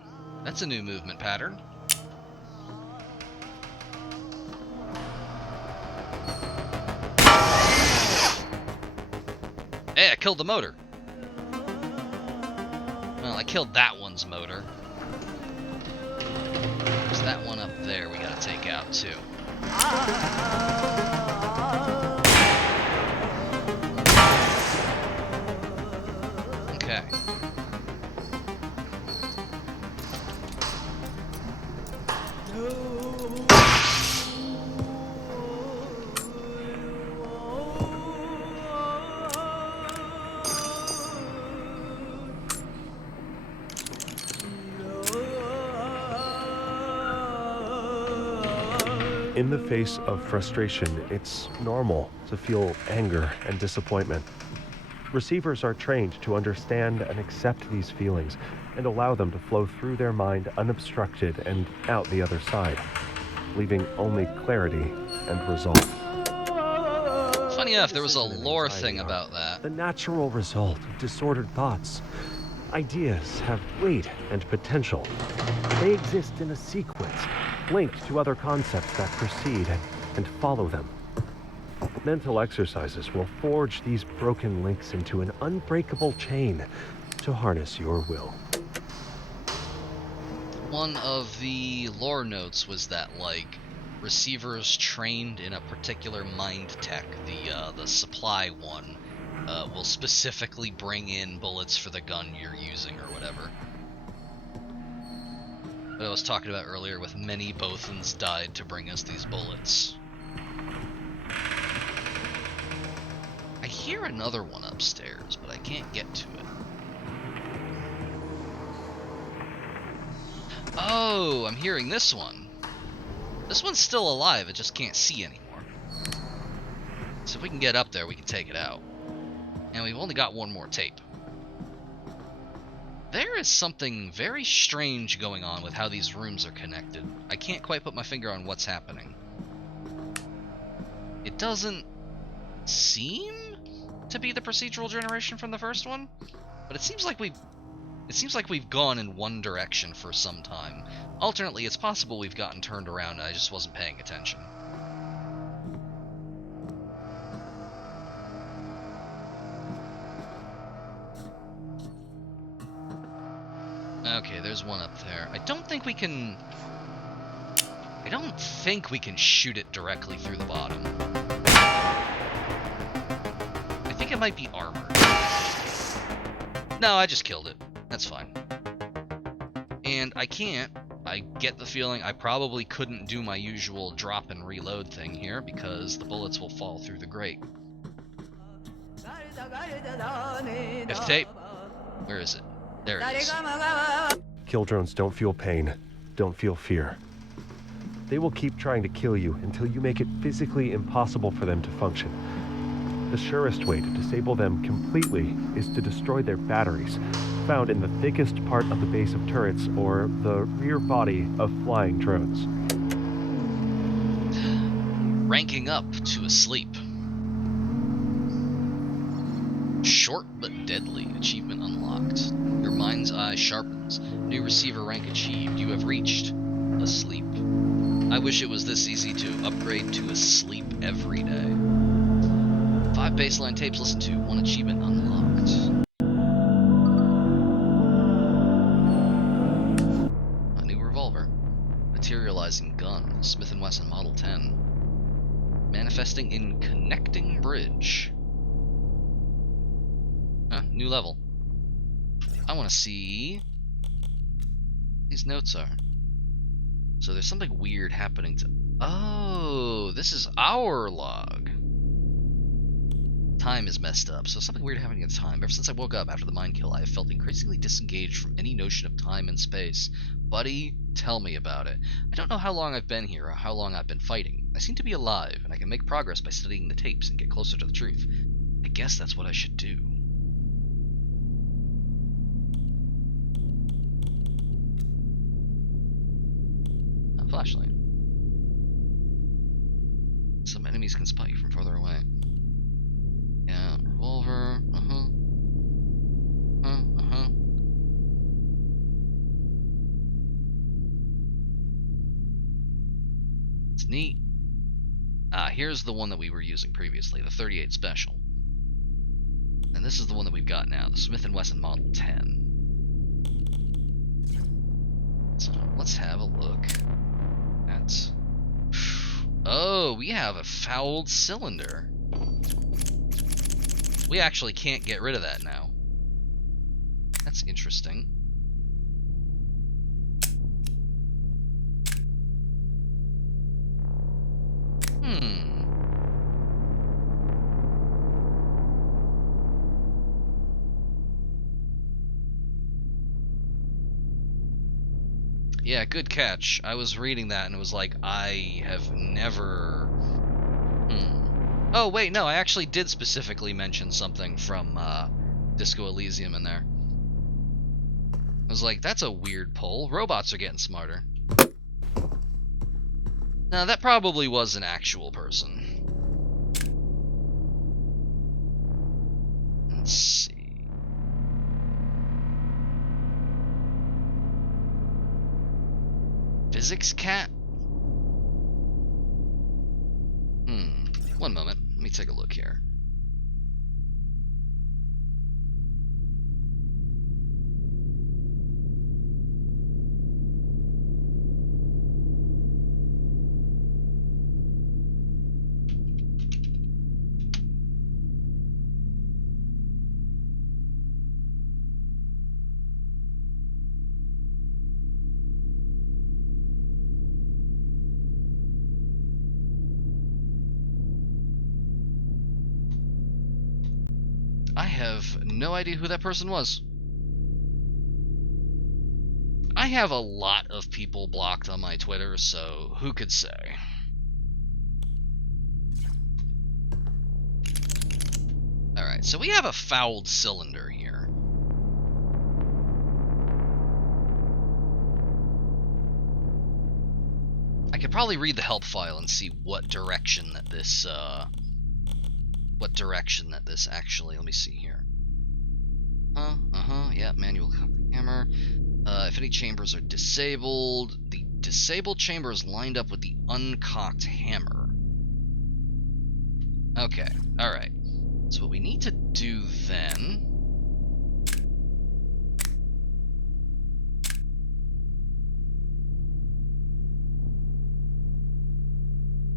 That's a new movement pattern. Hey, I killed the motor. Well, I killed that one's motor. There's that one up there. out too. Okay. In the face of frustration, it's normal to feel anger and disappointment. Receivers are trained to understand and accept these feelings and allow them to flow through their mind unobstructed and out the other side, leaving only clarity and resolve. Funny enough, there was a lore thing about that. The natural result of disordered thoughts. Ideas have weight and potential. They exist in a sequence, linked to other concepts that precede and follow them. Mental exercises will forge these broken links into an unbreakable chain to harness your will. One of the lore notes was that, like, receivers trained in a particular mind tech, the supply one, will specifically bring in bullets for the gun you're using or whatever. What I was talking about earlier with many Bothans died to bring us these bullets. I hear another one upstairs, but I can't get to it. Oh, I'm hearing this one. This one's still alive, it just can't see anymore. So if we can get up there, we can take it out. And we've only got one more tape. There is something very strange going on with how these rooms are connected. I can't quite put my finger on what's happening. It doesn't seem to be the procedural generation from the first one, but it seems like we've gone in one direction for some time. Alternately, it's possible we've gotten turned around and I just wasn't paying attention. Okay, there's one up there. I don't think we can shoot it directly through the bottom. I think it might be armored. No, I just killed it. That's fine. And I get the feeling I probably couldn't do my usual drop and reload thing here because the bullets will fall through the grate. Fifth tape. Where is it? There it is. Kill drones don't feel pain, don't feel fear. They will keep trying to kill you until you make it physically impossible for them to function. The surest way to disable them completely is to destroy their batteries, found in the thickest part of the base of turrets or the rear body of flying drones. Ranking up to a sleep. Short but deadly. Achievement unlocked. Your mind's eye sharpens. New receiver rank achieved. You have reached asleep. I wish it was this easy to upgrade to asleep every day. 5 baseline tapes listened to. 1 achievement unlocked. A new revolver. Materializing gun. Smith & Wesson Model 10. Manifesting in connecting bridge. New level. I want to see what these notes are. So there's something weird happening to... Oh, this is our log. Time is messed up, so something weird happening in time. Ever since I woke up after the mind kill, I have felt increasingly disengaged from any notion of time and space. Buddy, tell me about it. I don't know how long I've been here or how long I've been fighting. I seem to be alive, and I can make progress by studying the tapes and get closer to the truth. I guess that's what I should do. Flashlight. Some enemies can spot you from farther away. Yeah, revolver. It's neat. Here's the one that we were using previously, the 38 Special. And this is the one that we've got now, the Smith & Wesson Model 10. So let's have a look at Oh, we have a fouled cylinder. We actually can't get rid of that now. That's interesting. Yeah, good catch. I was reading that and it was like, I have never... Oh, wait, no, I actually did specifically mention something from Disco Elysium in there. I was like, that's a weird pull. Robots are getting smarter. Now, that probably was an actual person. Let's see. Physics cat? One moment. Let me take a look here. I have no idea who that person was. I have a lot of people blocked on my Twitter, so who could say? Alright, so we have a fouled cylinder here. I could probably read the help file and see what direction that this, actually, let me see here. Yeah, manual hammer. If any chambers are disabled, the disabled chamber is lined up with the uncocked hammer. Okay, alright. So what we need to do then...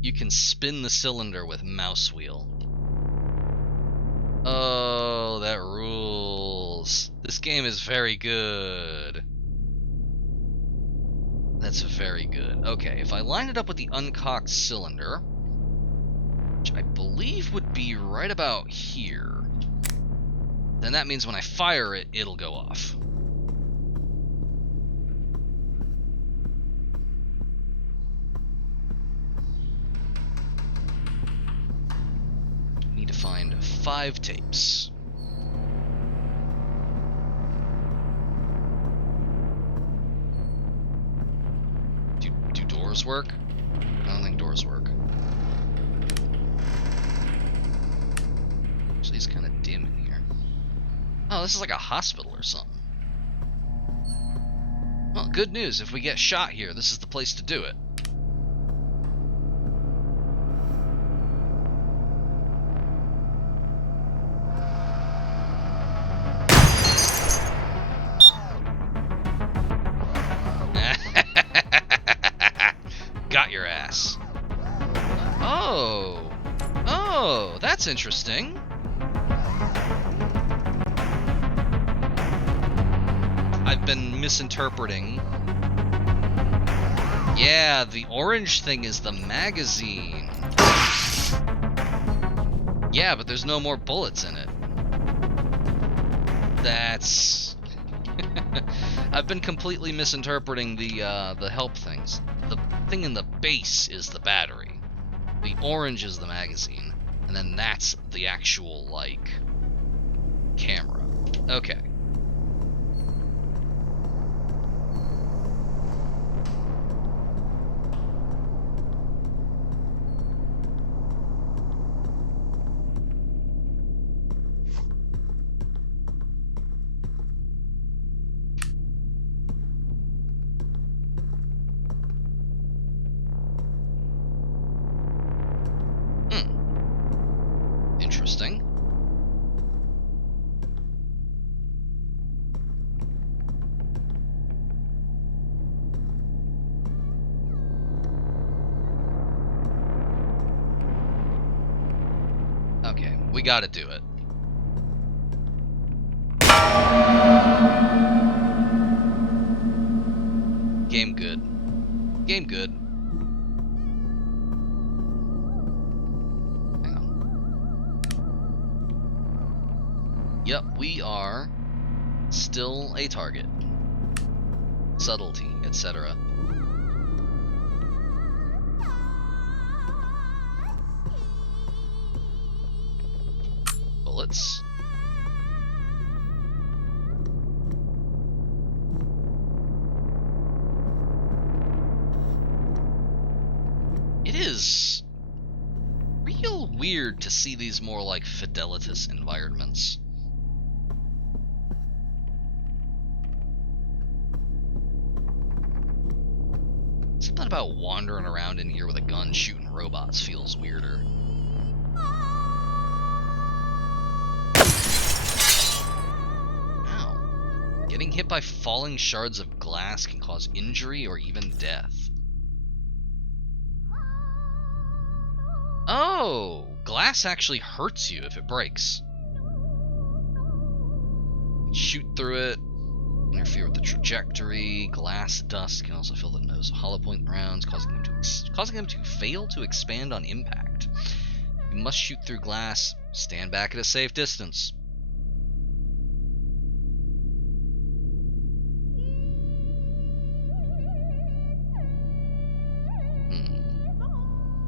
You can spin the cylinder with mouse wheel. Oh, that rules. This game is very good. That's very good. Okay, if I line it up with the uncocked cylinder, which I believe would be right about here, then that means when I fire it, it'll go off. Need to find 5 tapes. Do doors work? I don't think doors work. Actually, it's kind of dim in here. Oh, this is like a hospital or something. Well, good news. If we get shot here, this is the place to do it. Got your ass. Oh. Oh, that's interesting. I've been misinterpreting. Yeah, the orange thing is the magazine. Yeah, but there's no more bullets in it. That's... I've been completely misinterpreting the help things. The thing in the base is the battery. The orange is the magazine. And then that's the actual, like, camera. Okay. Interesting. We gotta do it. Game good. Game good. Hang on. Yep, we are still a target. Subtlety, etc. Bullets. It is real weird to see these more like Fidelitas environments. Something about wandering around in here with a gun shooting robots feels weirder. Ow. Getting hit by falling shards of glass can cause injury or even death. Oh! Glass actually hurts you if it breaks. Shoot through it. Interfere with the trajectory. Glass dust can also fill the nose of hollow point rounds, causing them to fail to expand on impact. You must shoot through glass. Stand back at a safe distance.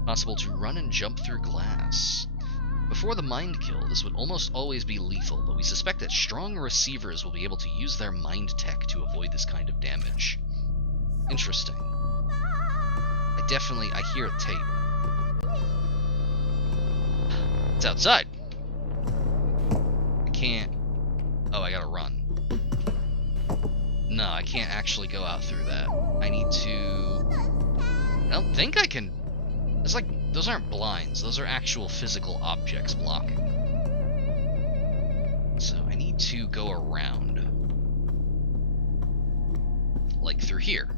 Possible to run and jump through glass. Before the mind kill, this would almost always be lethal, but we suspect that strong receivers will be able to use their mind tech to avoid this kind of damage. Interesting. I hear a tape. It's outside. I can't... Oh, I gotta run. No, I can't actually go out through that. I need to... I don't think I can... It's like, those aren't blinds, those are actual physical objects blocking. So I need to go around. Like through here.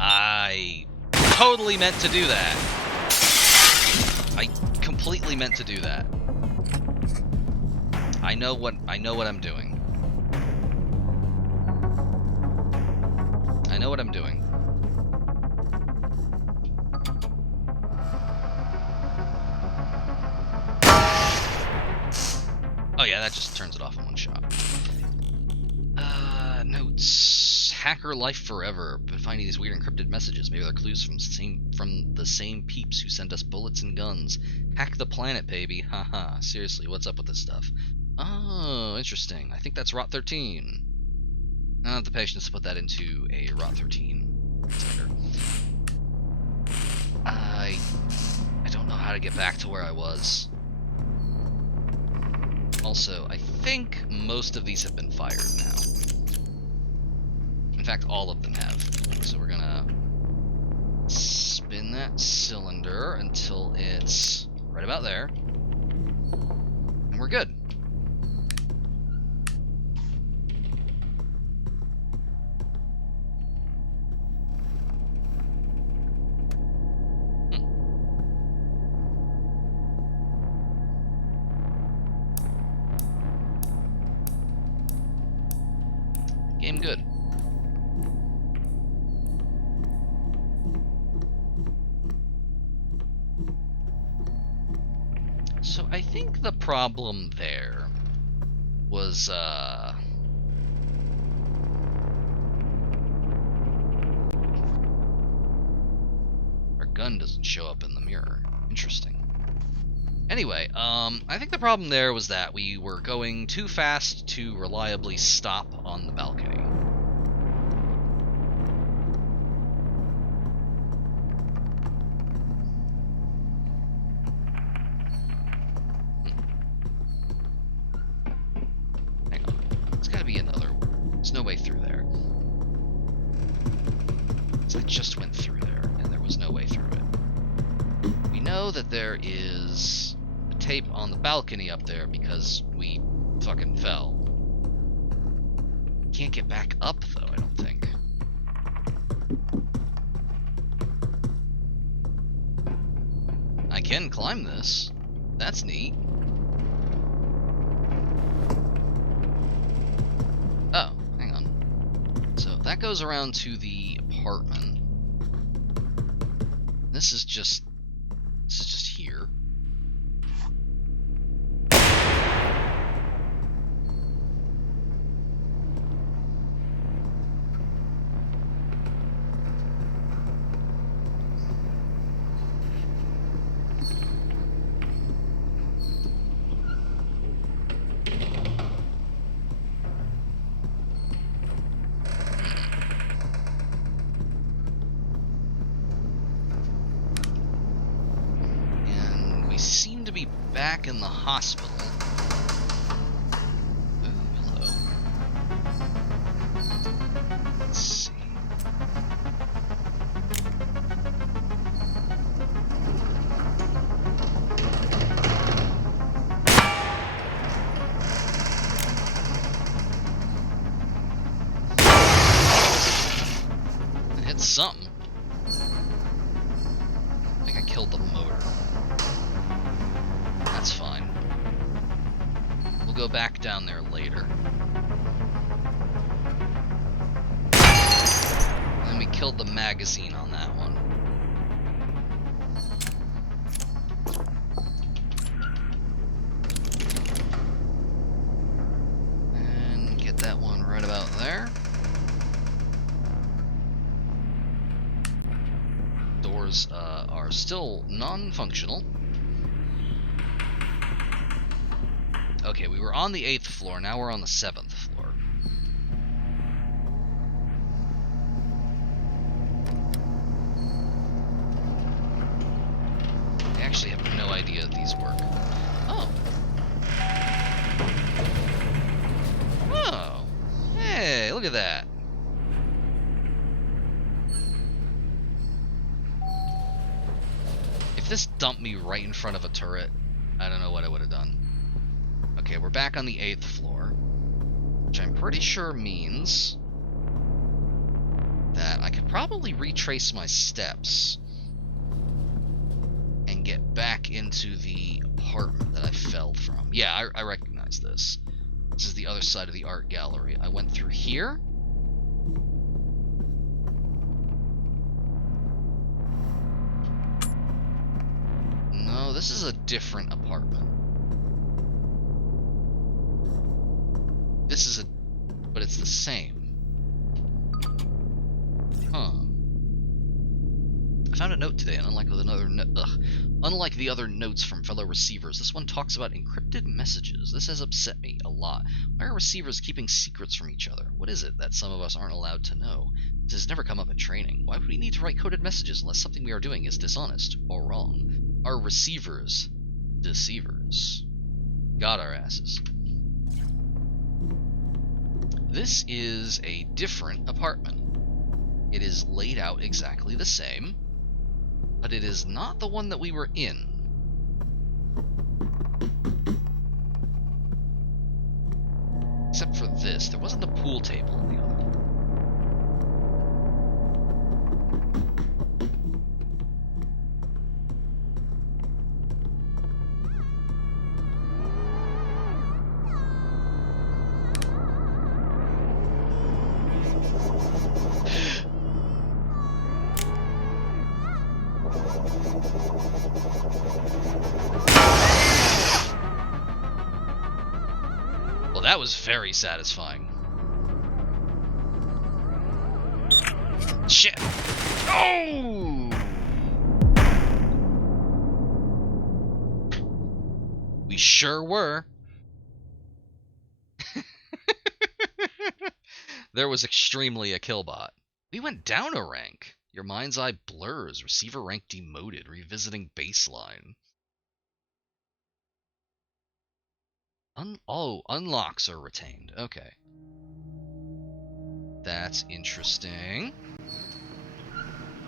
I totally meant to do that. I completely meant to do that. I know what I'm doing. I know what I'm doing. Oh yeah, that just turns it off in one shot. Notes. Hacker life forever. Been finding these weird encrypted messages. Maybe they're clues from the same peeps who sent us bullets and guns. Hack the planet, baby. Haha. Seriously, what's up with this stuff? Oh, interesting. I think that's Rot 13. I don't have the patience to put that into a Rot 13 container. I don't know how to get back to where I was. Also, I think most of these have been fired now. In fact, all of them have. So we're gonna spin that cylinder until it's right about there. And we're good. Game good. So I think the problem there was our gun doesn't show up in the mirror. Interesting. Anyway, I think the problem there was that we were going too fast to reliably stop on the balcony. Hang on. There's gotta be another... There's no way through there. So I just went through there, and there was no way through it. We know that there is a tape on the balcony up there because we fucking fell. Can't get back up though, I don't think. can climb this. That's neat. Oh, hang on. So that goes around to the apartment. This is just here. Back in the hospital. Ooh, hello. Let's see. I hit something. I think I killed the motor. That's fine. We'll go back down there later. And then we killed the magazine on that one. And get that one right about there. Doors are still non-functional. Okay, we were on the 8th floor, now we're on the 7th floor. I actually have no idea that these work. Oh. Oh. Hey, look at that. If this dumped me right in front of a turret, I don't know what I would have done. Okay, we're back on the 8th floor, which I'm pretty sure means that I could probably retrace my steps and get back into the apartment that I fell from. Yeah, I recognize this. This is the other side of the art gallery. I went through here. No, this is a different apartment. This is but it's the same. Huh. I found a note today, and unlike the other notes from fellow receivers, this one talks about encrypted messages. This has upset me a lot. Why are receivers keeping secrets from each other? What is it that some of us aren't allowed to know? This has never come up in training. Why would we need to write coded messages unless something we are doing is dishonest or wrong? Are receivers deceivers? Got our asses. This is a different apartment. It is laid out exactly the same, but it is not the one that we were in. Except for this. There wasn't a pool table in the other one. That was very satisfying. Shit! Oh! We sure were. There was extremely a killbot. We went down a rank. Your mind's eye blurs. Receiver rank demoted. Revisiting baseline. Unlocks are retained. Okay. That's interesting.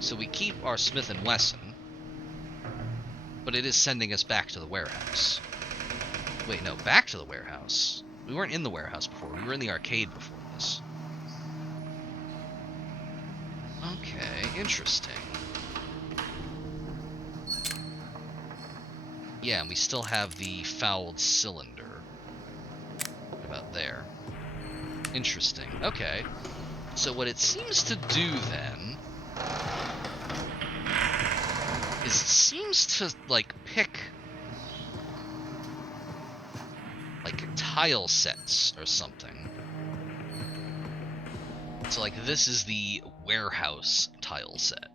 So we keep our Smith & Wesson, but it is sending us back to the warehouse. Wait, no, back to the warehouse. We weren't in the warehouse before. We were in the arcade before this. Okay, interesting. Yeah, and we still have the fouled cylinder. What about there? Interesting. Okay. So what it seems to do then is it seems to like pick like tile sets or something. So like this is the warehouse tile set.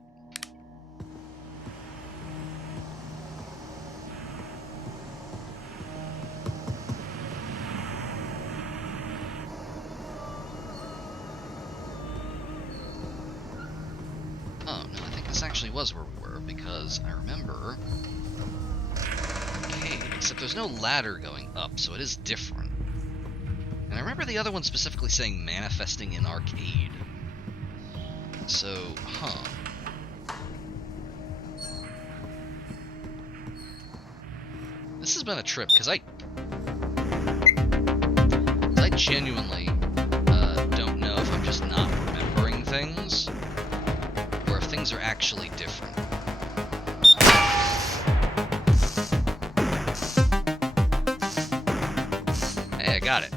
Oh, no, I think this actually was where we were, because I remember... Arcade, except there's no ladder going up, so it is different. And I remember the other one specifically saying manifesting in arcade. So, huh. This has been a trip, because I genuinely don't know if I'm just not remembering things, or if things are actually different. Hey, I got it.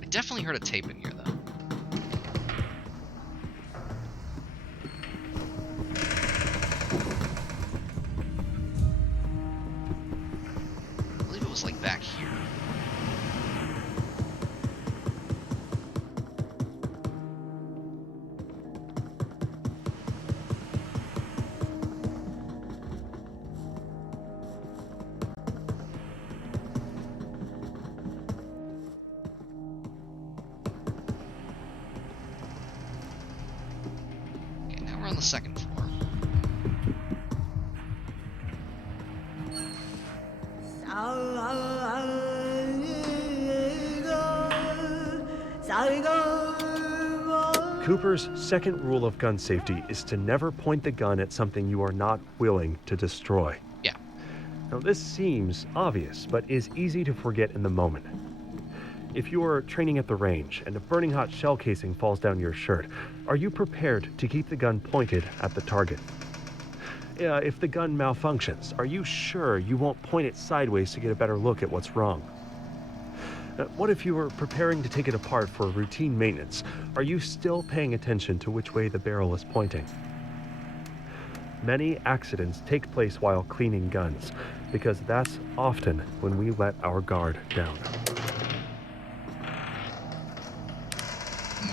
I definitely heard a tape in here, though. I believe it was like back here. Okay, now we're on the second floor. Cooper's second rule of gun safety is to never point the gun at something you are not willing to destroy. Yeah. Now, this seems obvious, but is easy to forget in the moment. If you are training at the range and a burning hot shell casing falls down your shirt, are you prepared to keep the gun pointed at the target? If the gun malfunctions, are you sure you won't point it sideways to get a better look at what's wrong? What if you were preparing to take it apart for routine maintenance? Are you still paying attention to which way the barrel is pointing? Many accidents take place while cleaning guns, because that's often when we let our guard down.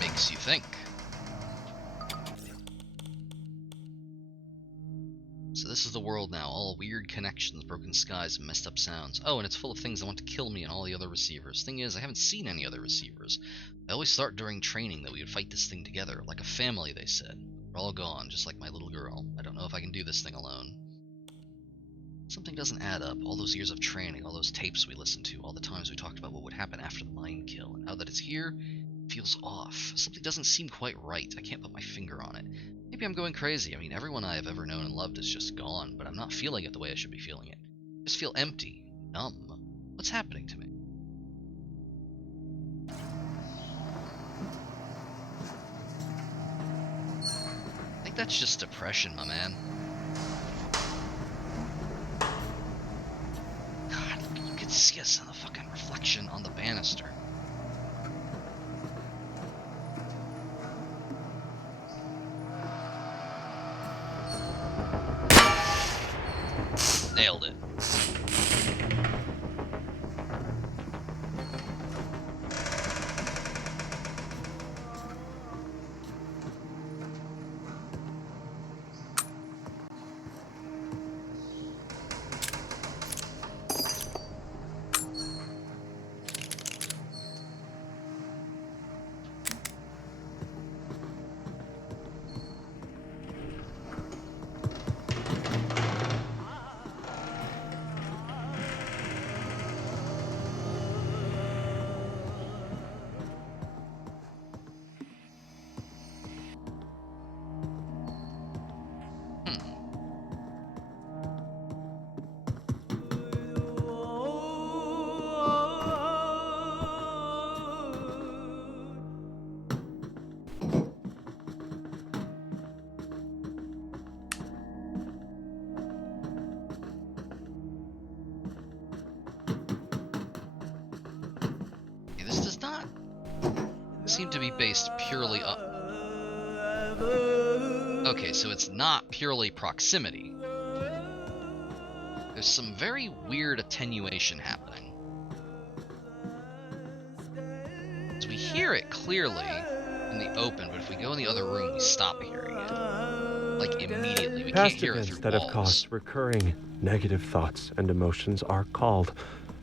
Makes you think. So this is the world now, all weird connections, broken skies, and messed up sounds. Oh, and it's full of things that want to kill me and all the other receivers. Thing is, I haven't seen any other receivers. I always thought during training that we would fight this thing together, like a family, they said. We're all gone, just like my little girl. I don't know if I can do this thing alone. Something doesn't add up. All those years of training, all those tapes we listened to, all the times we talked about what would happen after the mind kill, and now that it's here, it feels off. Something doesn't seem quite right. I can't put my finger on it. Maybe I'm going crazy. I mean, everyone I have ever known and loved is just gone, but I'm not feeling it the way I should be feeling it. I just feel empty, numb. What's happening to me? I think that's just depression, my man. God, look, you can see us in the fucking reflection on the banister. Nailed it. seem to be based purely up. Okay, so it's not purely proximity. There's some very weird attenuation happening. So we hear it clearly in the open, but if we go in the other room, we stop hearing it. Like, immediately. We can't Past hear it events through that walls. have caused recurring negative thoughts and emotions are called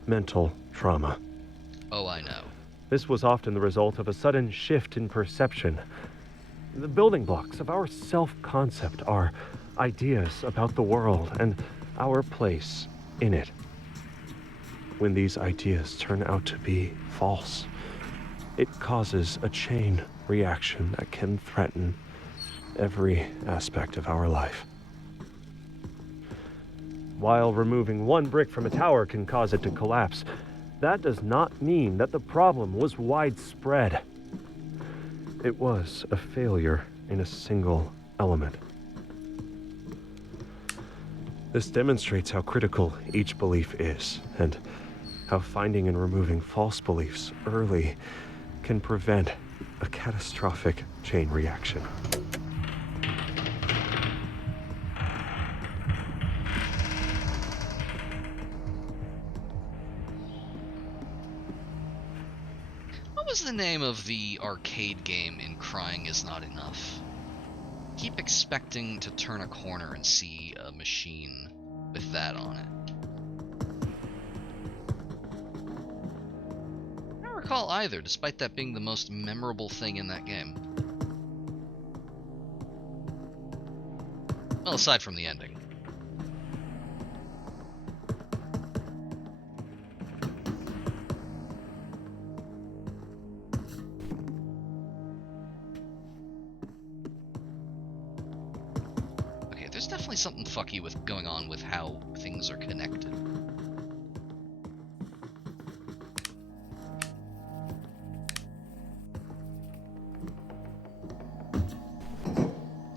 mental trauma. Oh, I know. This was often the result of a sudden shift in perception. The building blocks of our self-concept are ideas about the world and our place in it. When these ideas turn out to be false, it causes a chain reaction that can threaten every aspect of our life. While removing one brick from a tower can cause it to collapse, that does not mean that the problem was widespread. It was a failure in a single element. This demonstrates how critical each belief is, and how finding and removing false beliefs early can prevent a catastrophic chain reaction. What was the name of the arcade game in Crying Is Not Enough? Keep expecting to turn a corner and see a machine with that on it. I don't recall either, despite that being the most memorable thing in that game. Well, aside from the ending. Okay, there's definitely something fucky with going on with how things are connected.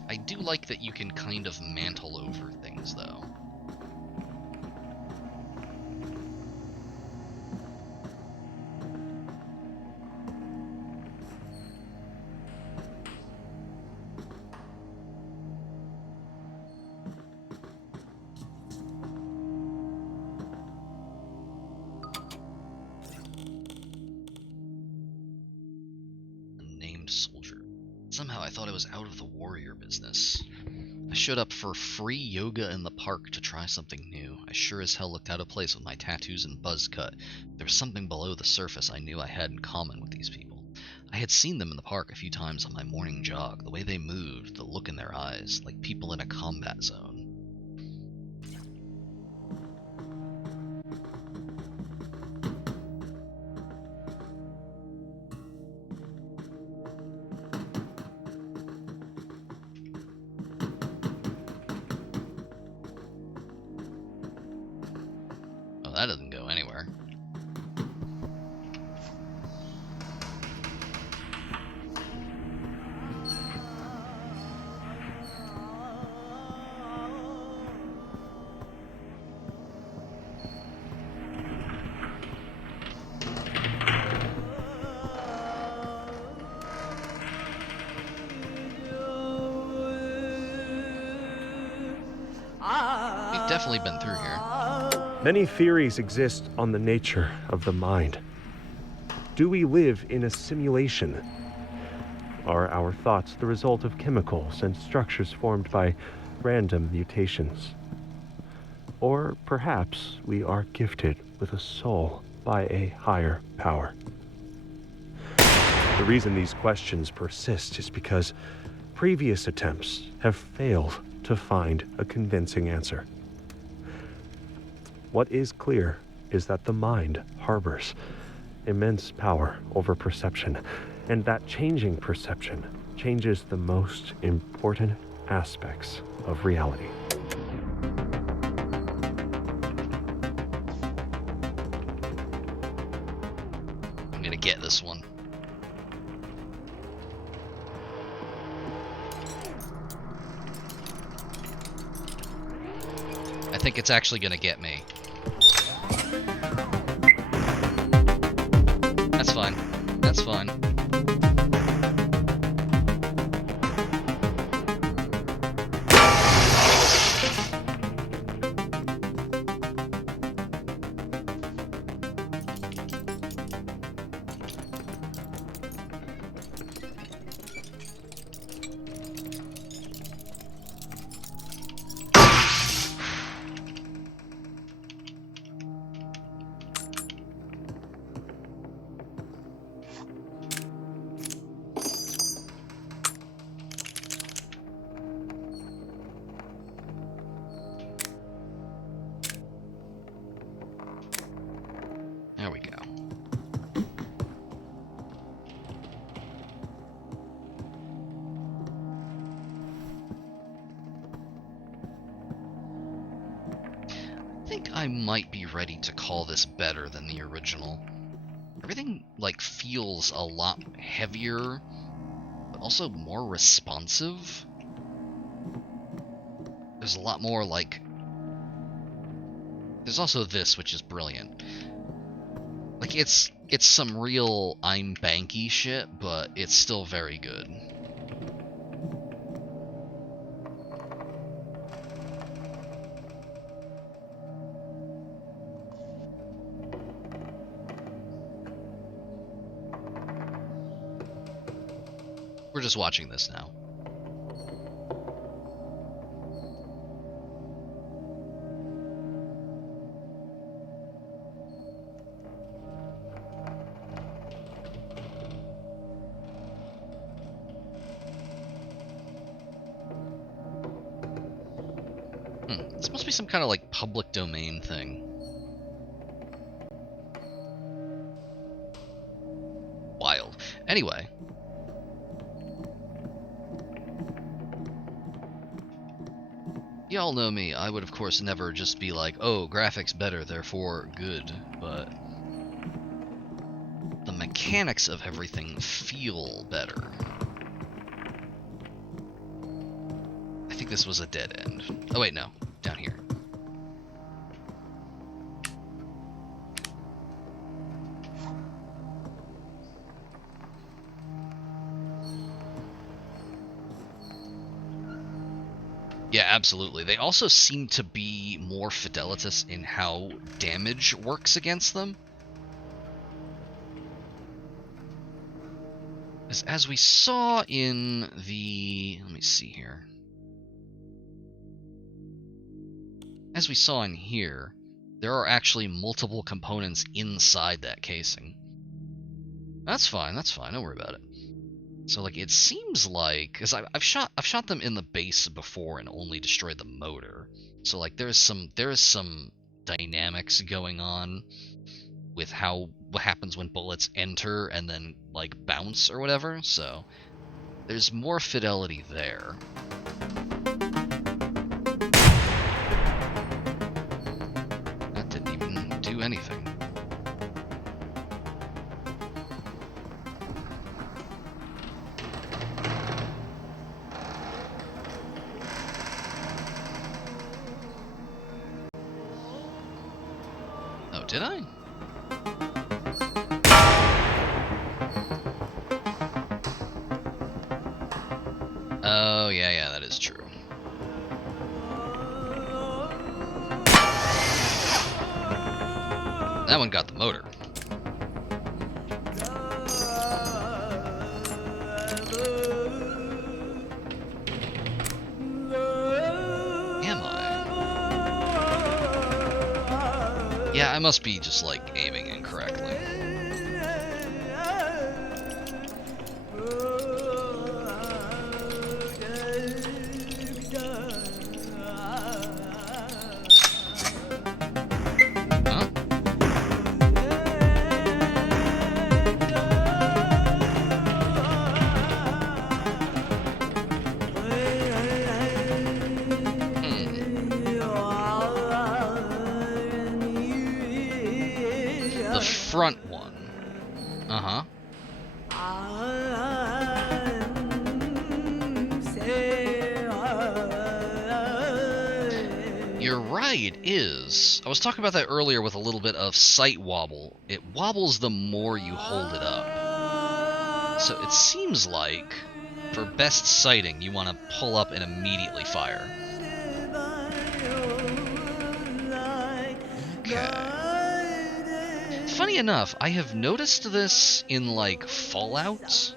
I do like that you can kind of mantle over things, though. Unnamed soldier. Somehow I thought I was out of the warrior business. I showed up for free yoga in the park to try something new. I sure as hell looked out of place with my tattoos and buzz cut. There was something below the surface I knew I had in common with these people. I had seen them in the park a few times on my morning jog, the way they moved, the look in their eyes, like people in a combat zone. Oh, that doesn't go anywhere. We've definitely been through here. Many theories exist on the nature of the mind. Do we live in a simulation? Are our thoughts the result of chemicals and structures formed by random mutations? Or perhaps we are gifted with a soul by a higher power. The reason these questions persist is because previous attempts have failed to find a convincing answer. What is clear is that the mind harbors immense power over perception, and that changing perception changes the most important aspects of reality. I'm gonna get this one. I think it's actually gonna get me. That's fine. That's fine. think I might be ready to call this better than the original. Everything, like, feels a lot heavier, but also more responsive. There's a lot more, like... There's also this, which is brilliant. Like, it's some real I'm Banky shit, but it's still very good. We're just watching this now. This must be some kind of like public domain thing. Wild. Anyway. Y'all know me, I would of course never just be like, oh, graphics better, therefore good, but the mechanics of everything feel better. I think this was a dead end. Oh wait, no, down here. Yeah, absolutely. They also seem to be more Fidelitous in how damage works against them. As we saw in the... Let me see here. As we saw in here, there are actually multiple components inside that casing. That's fine, don't worry about it. So, like, it seems like, because I've shot them in the base before and only destroyed the motor. So, like, there is some dynamics going on with what happens when bullets enter and then like bounce or whatever. So, there's more fidelity there. That didn't even do anything. Did I? Oh, yeah, that is true. That one got the motor. Yeah, I must be just, like, aiming incorrectly. Huh? The front one. Uh-huh. You're right, it is. I was talking about that earlier with a little bit of sight wobble. It wobbles the more you hold it up. So it seems like, for best sighting, you want to pull up and immediately fire. Okay. Funny enough, I have noticed this in, like, Fallout.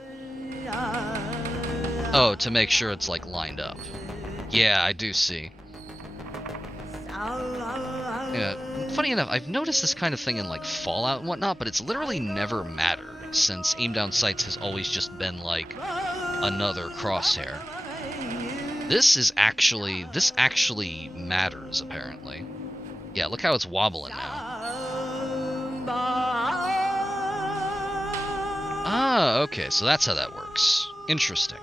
Oh, to make sure it's, like, lined up. Yeah, I do see. Yeah, funny enough, I've noticed this kind of thing in, like, Fallout and whatnot, but it's literally never mattered, since aim down sights has always just been, like, another crosshair. This actually matters, apparently. Yeah, look how it's wobbling now. Ah, okay, so that's how that works. Interesting.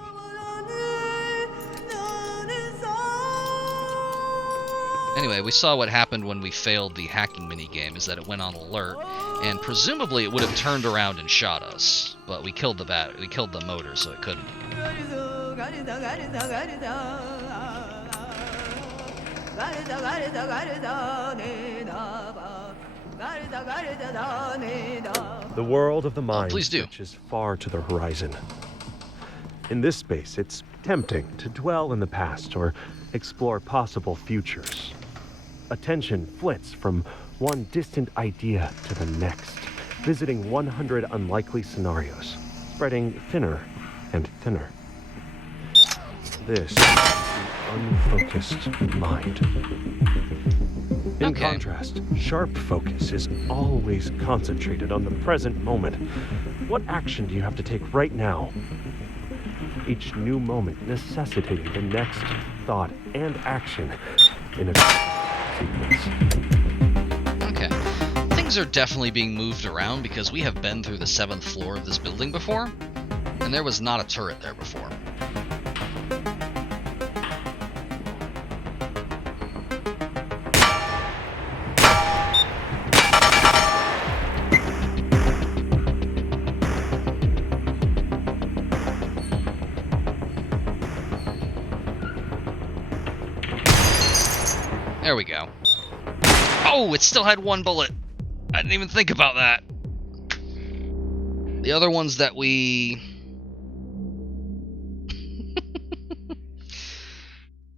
Anyway, we saw what happened when we failed the hacking minigame, is that it went on alert, and presumably it would have turned around and shot us. But we killed the motor, so it couldn't. The world of the mind please do. stretches far to the horizon. In this space, it's tempting to dwell in the past or explore possible futures. Attention flits from one distant idea to the next, visiting 100 unlikely scenarios, spreading thinner and thinner. This is the unfocused mind. In Okay. contrast, sharp focus is always concentrated on the present moment. What action do you have to take right now? Each new moment necessitating the next thought and action in a sequence. Okay. Things are definitely being moved around because we have been through the 7th floor of this building before, and there was not a turret there before. There we go. Oh, it still had one bullet. I didn't even think about that. The other ones that we...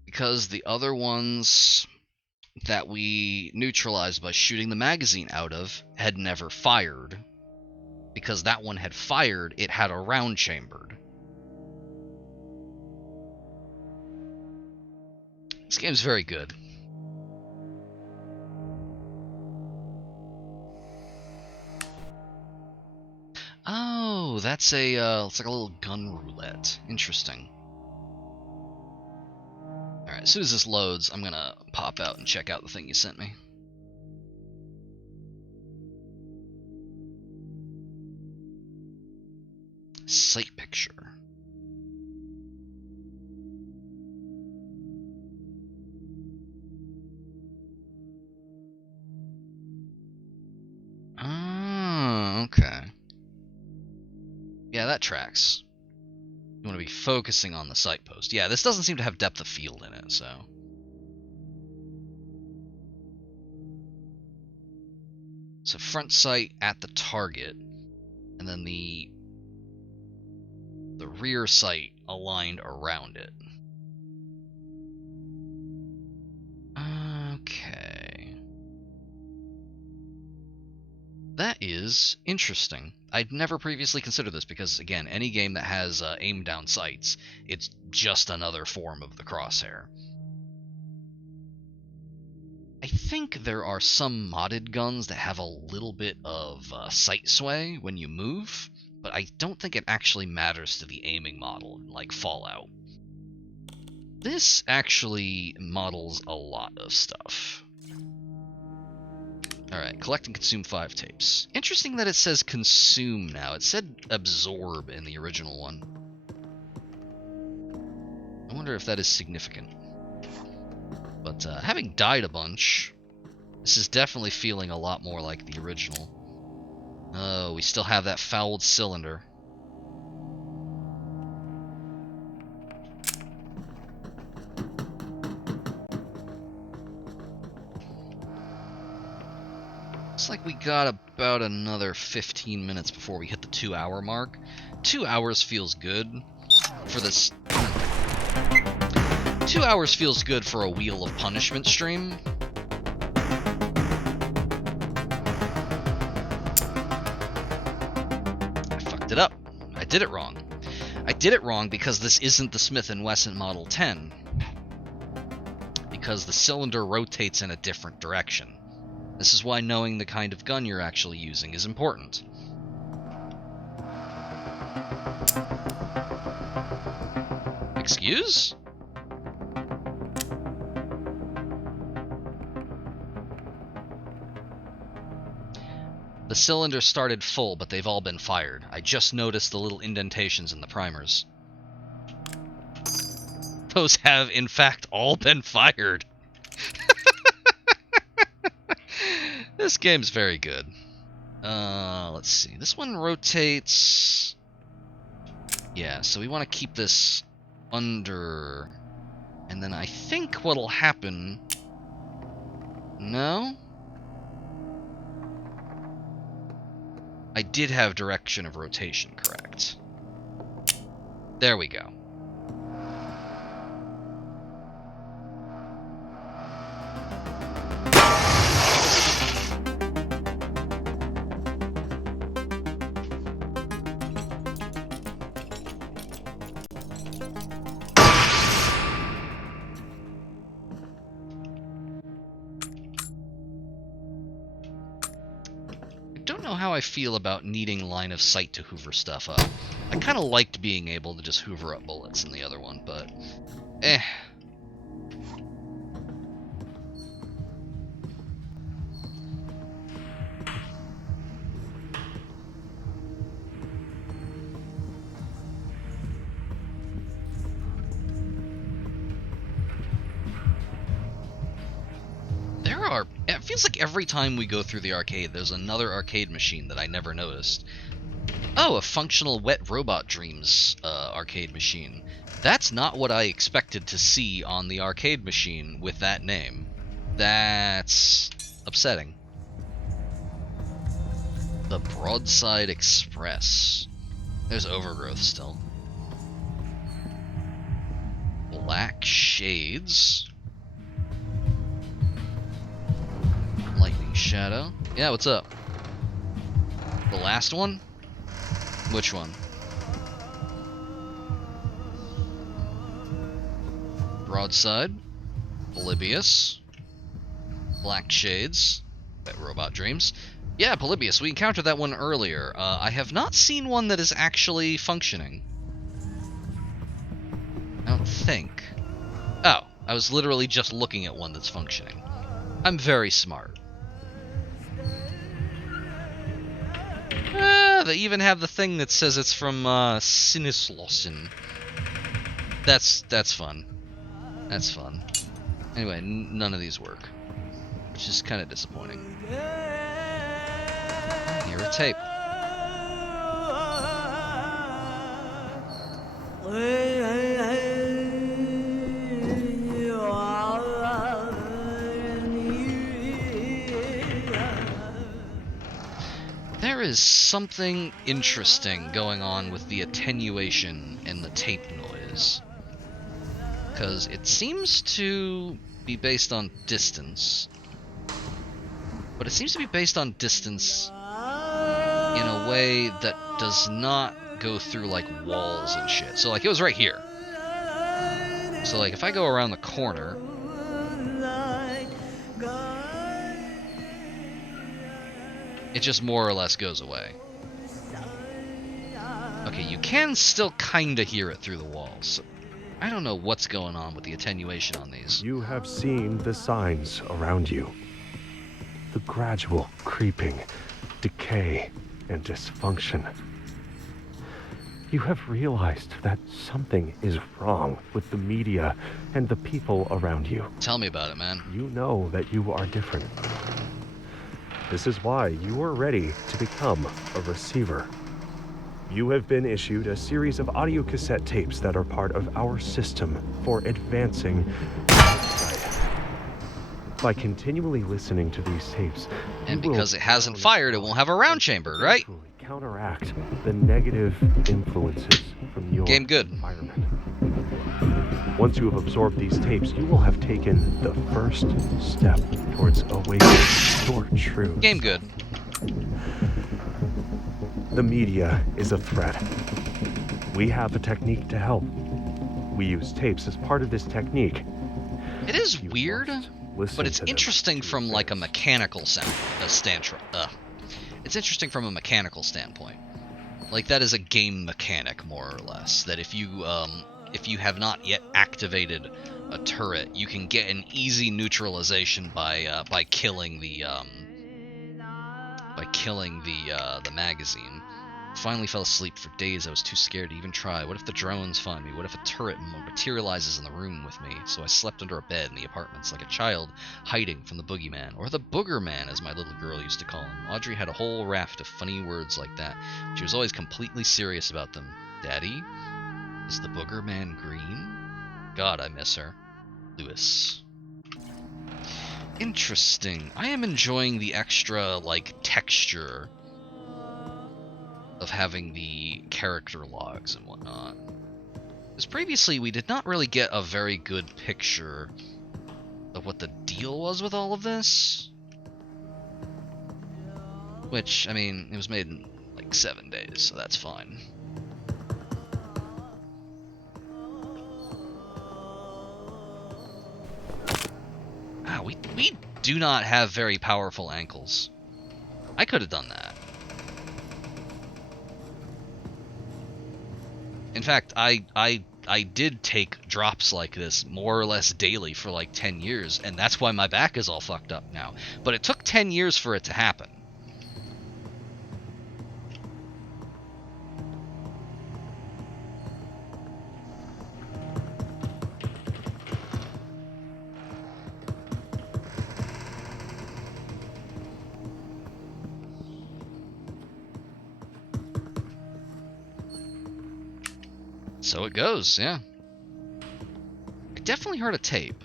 because the other ones that we neutralized by shooting the magazine out of had never fired. Because that one had fired, it had a round chambered. This game's very good. Oh, that's a, it's like a little gun roulette. Interesting. Alright, as soon as this loads, I'm gonna pop out and check out the thing you sent me. Sight picture. Oh, okay. Yeah, that tracks. You want to be focusing on the sight post. Yeah, this doesn't seem to have depth of field in it, so... So front sight at the target, and then the rear sight aligned around it. Okay. That is interesting. I'd never previously considered this because, again, any game that has aim down sights, it's just another form of the crosshair. I think there are some modded guns that have a little bit of sight sway when you move, but I don't think it actually matters to the aiming model, like Fallout. This actually models a lot of stuff. Alright, collect and consume 5 tapes. Interesting that it says consume now. It said absorb in the original one. I wonder if that is significant. But having died a bunch, this is definitely feeling a lot more like the original. Oh, we still have that fouled cylinder. Looks like we got about another 15 minutes before we hit the 2-hour mark. 2 hours feels good for this... 2 hours feels good for a Wheel of Punishment stream. I fucked it up. I did it wrong. I did it wrong because this isn't the Smith & Wesson Model 10. Because the cylinder rotates in a different direction. This is why knowing the kind of gun you're actually using is important. Excuse? The cylinder started full, but they've all been fired. I just noticed the little indentations in the primers. Those have, in fact, all been fired. This game's very good. Let's see. This one rotates. Yeah, so we want to keep this under. And then I think what'll happen. No? I did have direction of rotation correct. There we go. How I feel about needing line of sight to hoover stuff up. I kind of liked being able to just hoover up bullets in the other one, but eh. It feels like every time we go through the arcade, there's another arcade machine that I never noticed. Oh, a functional Wet Robot Dreams arcade machine. That's not what I expected to see on the arcade machine with that name. That's upsetting. The Broadside Express. There's Overgrowth still. Black Shades. Lightning Shadow. Yeah, what's up? The last one? Which one? Broadside. Polybius. Black Shades. Wet Robot Dreams. Yeah, Polybius. We encountered that one earlier. I have not seen one that is actually functioning. I don't think. Oh, I was literally just looking at one that's functioning. I'm very smart. They even have the thing that says it's from Sinislossen. That's fun. That's fun. Anyway, none of these work, which is kind of disappointing. Here a tape. There is something interesting going on with the attenuation and the tape noise. Because it seems to be based on distance. But it seems to be based on distance in a way that does not go through like walls and shit. So like it was right here. So like if I go around the corner, it just more or less goes away. Okay, you can still kinda hear it through the walls. I don't know what's going on with the attenuation on these. You have seen the signs around you. The gradual creeping, decay, and dysfunction. You have realized that something is wrong with the media and the people around you. Tell me about it, man. You know that you are different. This is why you are ready to become a receiver. You have been issued a series of audio cassette tapes that are part of our system for advancing insight. By continually listening to these tapes, and because it hasn't fired, it won't have a round chamber, right? Counteract the negative influences from your Game good. environment. Once you have absorbed these tapes, you will have taken the first step towards awakening your truth. Game good. The media is a threat. We have a technique to help. We use tapes as part of this technique. It is weird, but it's interesting from like a mechanical It's interesting from a mechanical standpoint. Like that is a game mechanic, more or less. That if you have not yet activated a turret, you can get an easy neutralization by killing the magazine. Finally fell asleep. For days I was too scared to even try. What if the drones find me? What if a turret materializes in the room with me? So I slept under a bed in the apartments like a child hiding from the boogeyman, or the booger man as my little girl used to call him. Audrey had a whole raft of funny words like that. She was always completely serious about them. Daddy? Is the booger man green? God, I miss her. Lewis. Interesting. I am enjoying the extra, like, texture of having the character logs and whatnot. Because previously we did not really get a very good picture of what the deal was with all of this. Which, I mean, it was made in like 7 days, so that's fine. Ah, we do not have very powerful ankles. I could have done that. In fact, I did take drops like this more or less daily for like 10 years, and that's why my back is all fucked up now. But it took 10 years for it to happen. So it goes, yeah. I definitely heard a tape.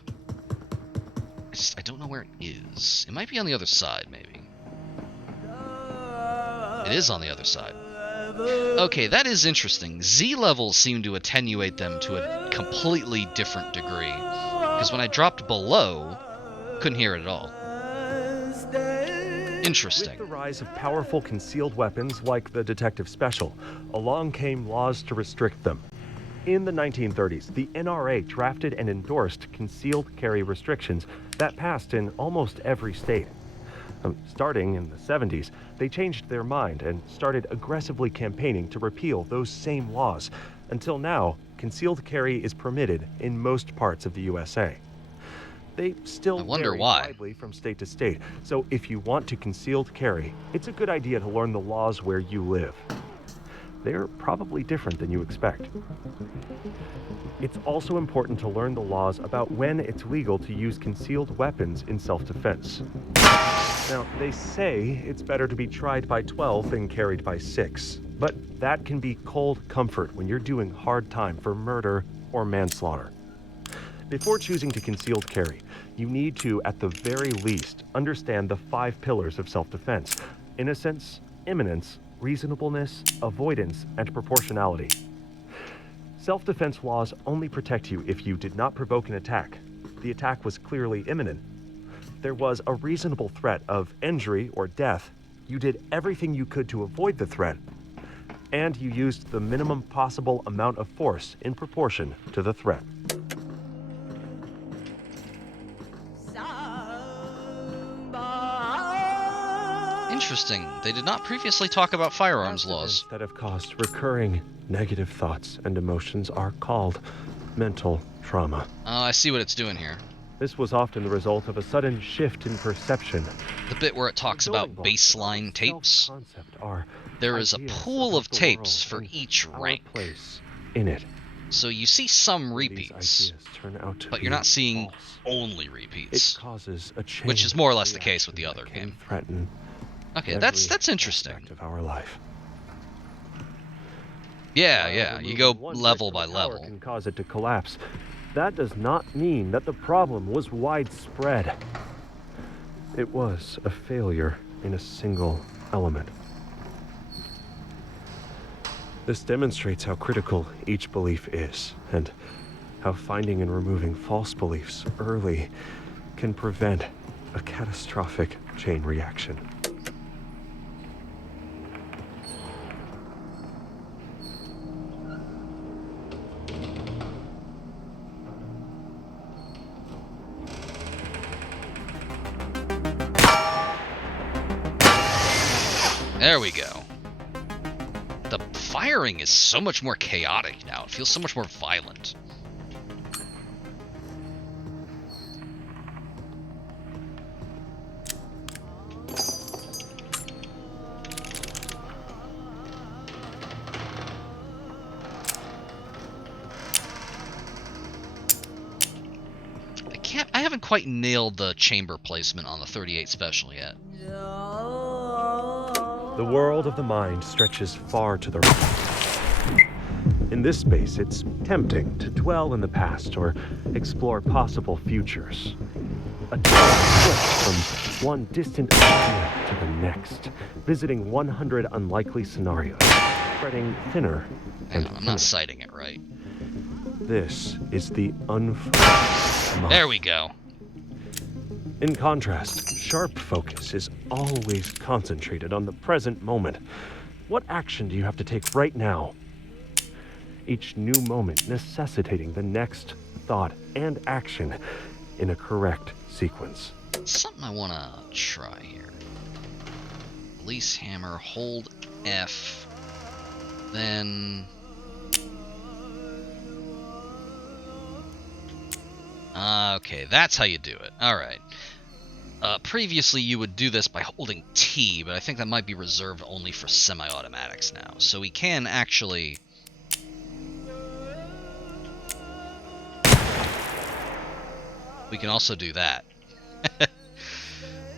I don't know where it is. It might be on the other side, maybe. It is on the other side. Okay, that is interesting. Z levels seem to attenuate them to a completely different degree. Because when I dropped below, couldn't hear it at all. Interesting. With the rise of powerful concealed weapons like the Detective Special, along came laws to restrict them. In the 1930s, the NRA drafted and endorsed concealed carry restrictions that passed in almost every state. Starting in the 70s, they changed their mind and started aggressively campaigning to repeal those same laws. Until now, concealed carry is permitted in most parts of the USA. They still vary widely from state to state, so if you want to concealed carry, it's a good idea to learn the laws where you live. They're probably different than you expect. It's also important to learn the laws about when it's legal to use concealed weapons in self-defense. Now, they say it's better to be tried by 12 than carried by 6, but that can be cold comfort when you're doing hard time for murder or manslaughter. Before choosing to concealed carry, you need to, at the very least, understand the 5 pillars of self-defense: innocence, imminence, reasonableness, avoidance, and proportionality. Self-defense laws only protect you if you did not provoke an attack. The attack was clearly imminent. There was a reasonable threat of injury or death. You did everything you could to avoid the threat. And you used the minimum possible amount of force in proportion to the threat. Interesting. They did not previously talk about firearms laws. That have caused recurring negative thoughts and emotions are called mental trauma. Oh, I see what it's doing here. This was often the result of a sudden shift in perception. The bit where it talks about baseline tapes. There is a pool of tapes for each rank. In it. So you see some repeats, but you're not seeing only repeats. It causes a change, which is more or less the case with the other game. Okay, that's interesting. Of our life. Yeah, you go level by level. Can cause it to collapse. That does not mean that the problem was widespread. It was a failure in a single element. This demonstrates how critical each belief is, and how finding and removing false beliefs early can prevent a catastrophic chain reaction. There we go. The firing is so much more chaotic now. It feels so much more violent. haven't quite nailed the chamber placement on the 38 special yet. The world of the mind stretches far to the right. In this space, it's tempting to dwell in the past or explore possible futures. A flip from one distant idea to the next, visiting 100 unlikely scenarios, spreading thinner Hang and on, I'm thinner. not citing it right. This is the unfocused mind. There we go. In contrast, sharp focus is always concentrated on the present moment. What action do you have to take right now? Each new moment necessitating the next thought and action in a correct sequence. Something I want to try here. Release hammer, hold F, then... Okay, that's how you do it. Alright. Previously you would do this by holding T, but I think that might be reserved only for semi-automatics now. So we can actually... We can also do that.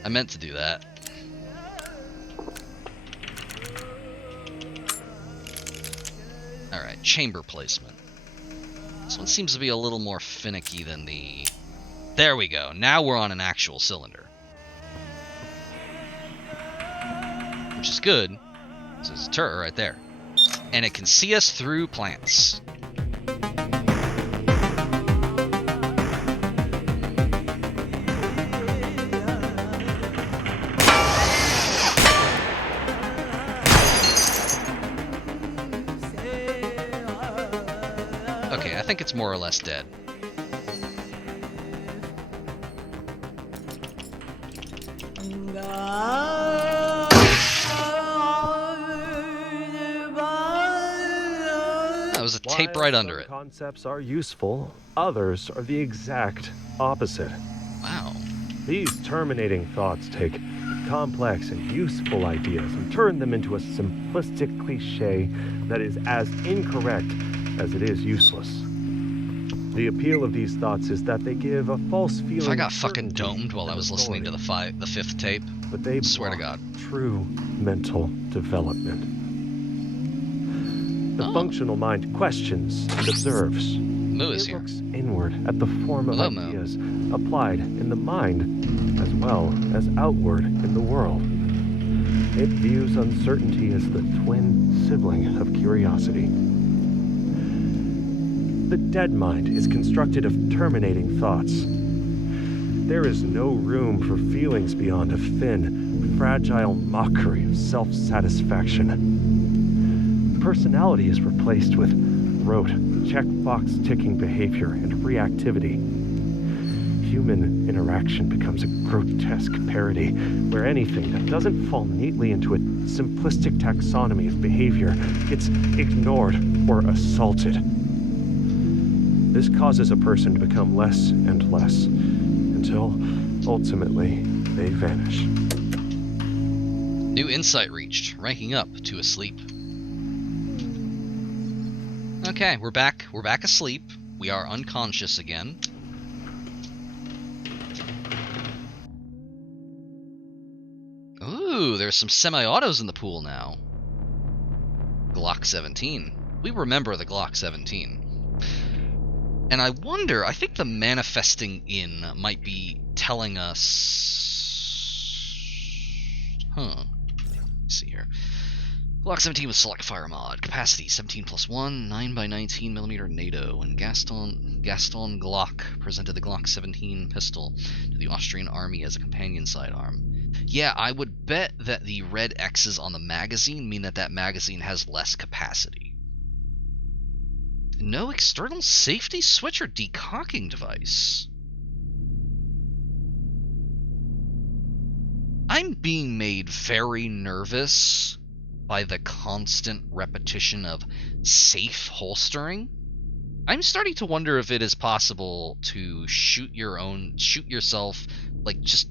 I meant to do that. Alright, chamber placement. This one seems to be a little more finicky than the... There we go. Now we're on an actual cylinder. Which is good. So there's a turret right there. And it can see us through plants. Okay, I think it's more or less dead. That was a tape right While under some it. Concepts are useful, others are the exact opposite. Wow. These terminating thoughts take complex and useful ideas and turn them into a simplistic cliche that is as incorrect as it is useless. The appeal of these thoughts is that they give a false feeling. If I got of fucking certainty domed while I and was listening to authority, the fifth tape, but they swear to block God. true mental development. The Oh. functional mind questions and observes. Moo is It here. looks inward at the form of Hello, Mo. ideas applied in the mind as well as outward in the world. It views uncertainty as the twin sibling of curiosity. The dead mind is constructed of terminating thoughts. There is no room for feelings beyond a thin, fragile mockery of self-satisfaction. Personality is replaced with rote, checkbox ticking behavior and reactivity. Human interaction becomes a grotesque parody where anything that doesn't fall neatly into a simplistic taxonomy of behavior gets ignored or assaulted. This causes a person to become less and less until ultimately they vanish. New insight reached, ranking up to asleep. Okay, we're back. We're back asleep. We are unconscious again. Ooh, there's some semi-autos in the pool now. Glock 17. We remember the Glock 17. And I wonder, I think the manifesting in might be telling us... Huh. Let's see here. Glock 17 with select fire mod. Capacity 17 plus 1, 9x19mm NATO. And Gaston Glock presented the Glock 17 pistol to the Austrian army as a companion sidearm. Yeah, I would bet that the red X's on the magazine mean that that magazine has less capacity. No external safety switch or decocking device. I'm being made very nervous by the constant repetition of safe holstering. I'm starting to wonder if it is possible to shoot yourself, like just.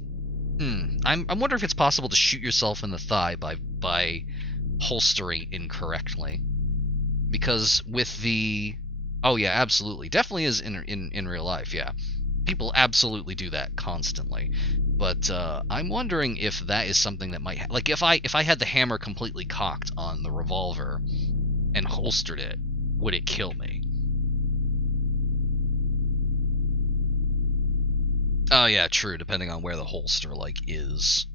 I'm wondering if it's possible to shoot yourself in the thigh by holstering incorrectly. Because with the... Oh yeah, absolutely. Definitely is in real life, yeah. people absolutely do that constantly. But I'm wondering if that is something that might... like, if I had the hammer completely cocked on the revolver and holstered it, would it kill me? Oh yeah, true, depending on where the holster, like, is.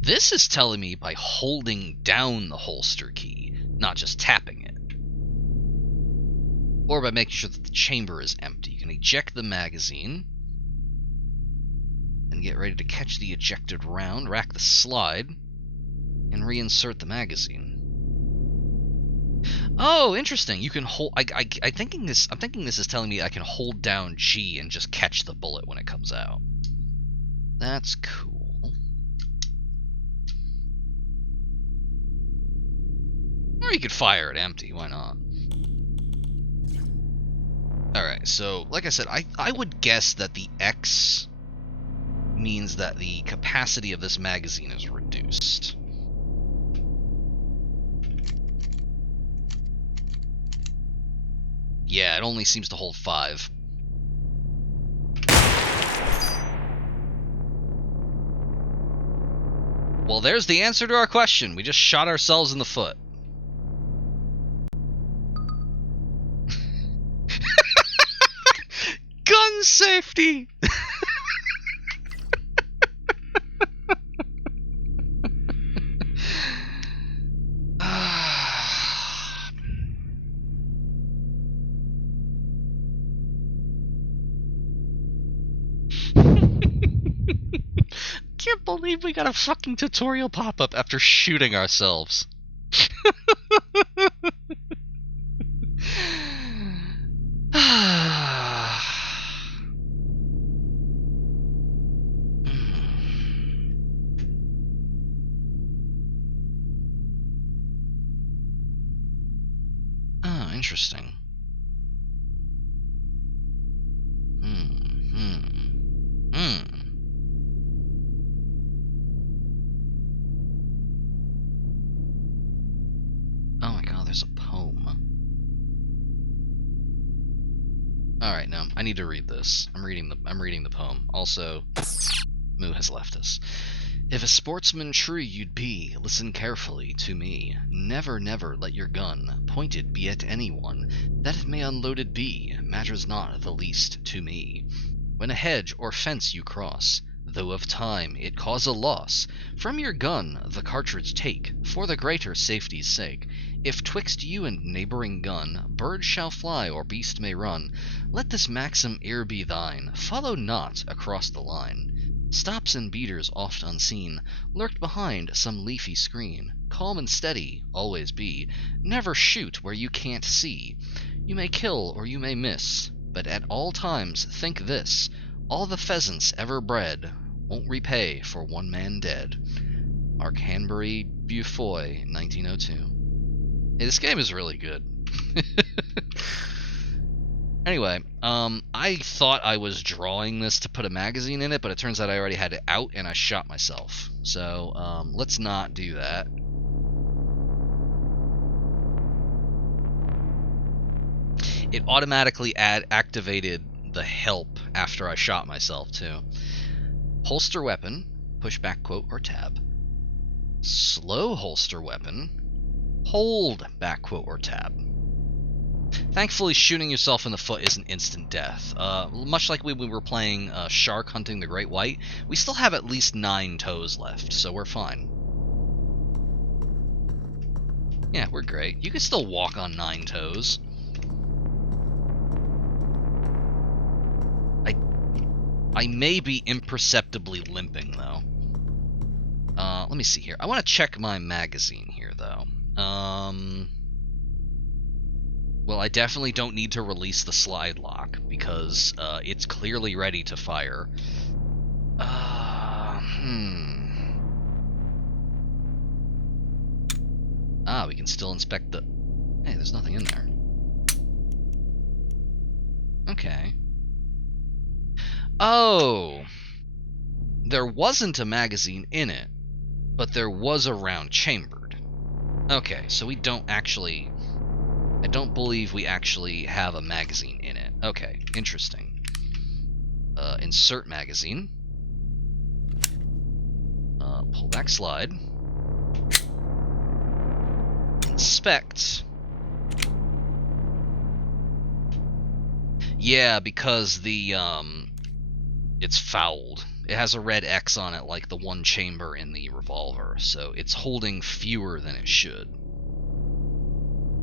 This is telling me by holding down the holster key, not just tapping it. Or by making sure that the chamber is empty. You can eject the magazine and get ready to catch the ejected round, rack the slide, and reinsert the magazine. Oh, interesting. You can hold. I'm thinking this is telling me I can hold down G and just catch the bullet when it comes out. That's cool. Or you could fire it empty. Why not? All right. So, like I said, I would guess that the X means that the capacity of this magazine is reduced. Yeah, it only seems to hold 5. Well, there's the answer to our question. We just shot ourselves in the foot. Gun safety! Can't believe we got a fucking tutorial pop-up after shooting ourselves. Oh, interesting. Oh my god, there's a poem. Alright, no, I need to read this. I'm reading the poem. Also, Moo has left us. If a sportsman true you'd be, listen carefully to me. Never, never let your gun pointed be at anyone. That it may unloaded be, matters not the least to me. When a hedge or fence you cross, though of time it cause a loss, from your gun the cartridge take, for the greater safety's sake. If twixt you and neighboring gun, bird shall fly or beast may run, let this maxim e'er be thine, follow not across the line. Stops and beaters oft unseen, lurked behind some leafy screen. Calm and steady, always be, never shoot where you can't see. You may kill or you may miss, but at all times think this, all the pheasants ever bred won't repay for one man dead. Mark Hanbury Beaufoy, 1902. Hey, this game is really good. Anyway, I thought I was drawing this to put a magazine in it, but it turns out I already had it out and I shot myself. So, let's not do that. It automatically activated the help after I shot myself, too. Holster weapon, push back quote or tab. Slow holster weapon, hold back quote or tab. Thankfully, shooting yourself in the foot isn't instant death. Much like we were playing Shark Hunting the Great White, we still have at least 9 toes left, so we're fine. Yeah, we're great. You can still walk on 9 toes. I may be imperceptibly limping, though. Let me see here. I want to check my magazine here, though. Well, I definitely don't need to release the slide lock, because it's clearly ready to fire. Ah, we can still inspect the... Hey, there's nothing in there. Okay. Oh! There wasn't a magazine in it, but there was a round chambered. Okay, so we don't actually... I don't believe we actually have a magazine in it. Okay, interesting. Insert magazine. Pull back slide. Inspect. Yeah, because the, it's fouled. It has a red X on it like the one chamber in the revolver, so it's holding fewer than it should.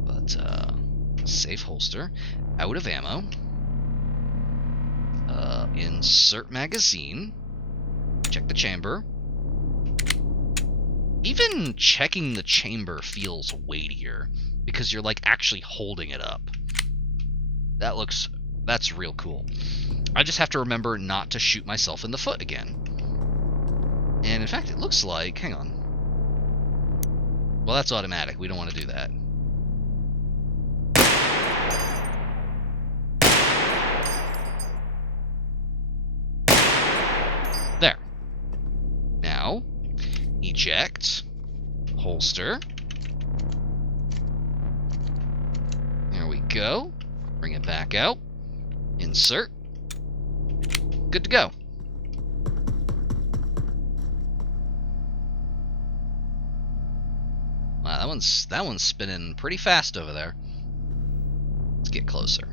But, safe holster. Out of ammo. Insert magazine. Check the chamber. Even checking the chamber feels weightier, because you're, like, actually holding it up. That's real cool. I just have to remember not to shoot myself in the foot again. And in fact, it looks like... Hang on. Well, that's automatic. We don't want to do that. There. Now, eject. Holster. There we go. Bring it back out. Insert. Good to go. Wow, that one's spinning pretty fast over there. Let's get closer.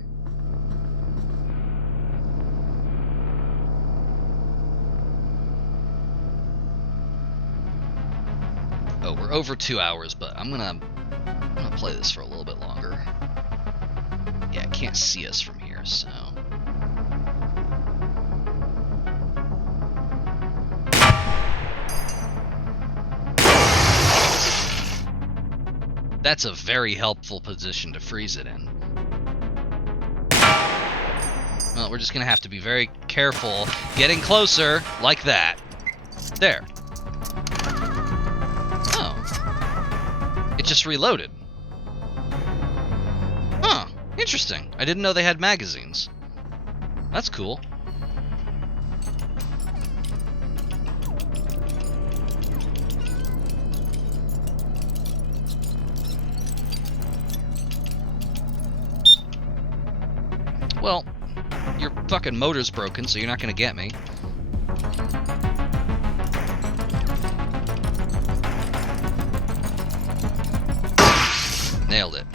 Oh, we're over 2 hours, but I'm gonna play this for a little bit longer. Yeah, I can't see us from here, so... That's a very helpful position to freeze it in. Well, we're just gonna have to be very careful getting closer, like that. There. Oh. It just reloaded. Huh. Interesting. I didn't know they had magazines. That's cool. Well, your fucking motor's broken, so you're not gonna get me. Nailed it.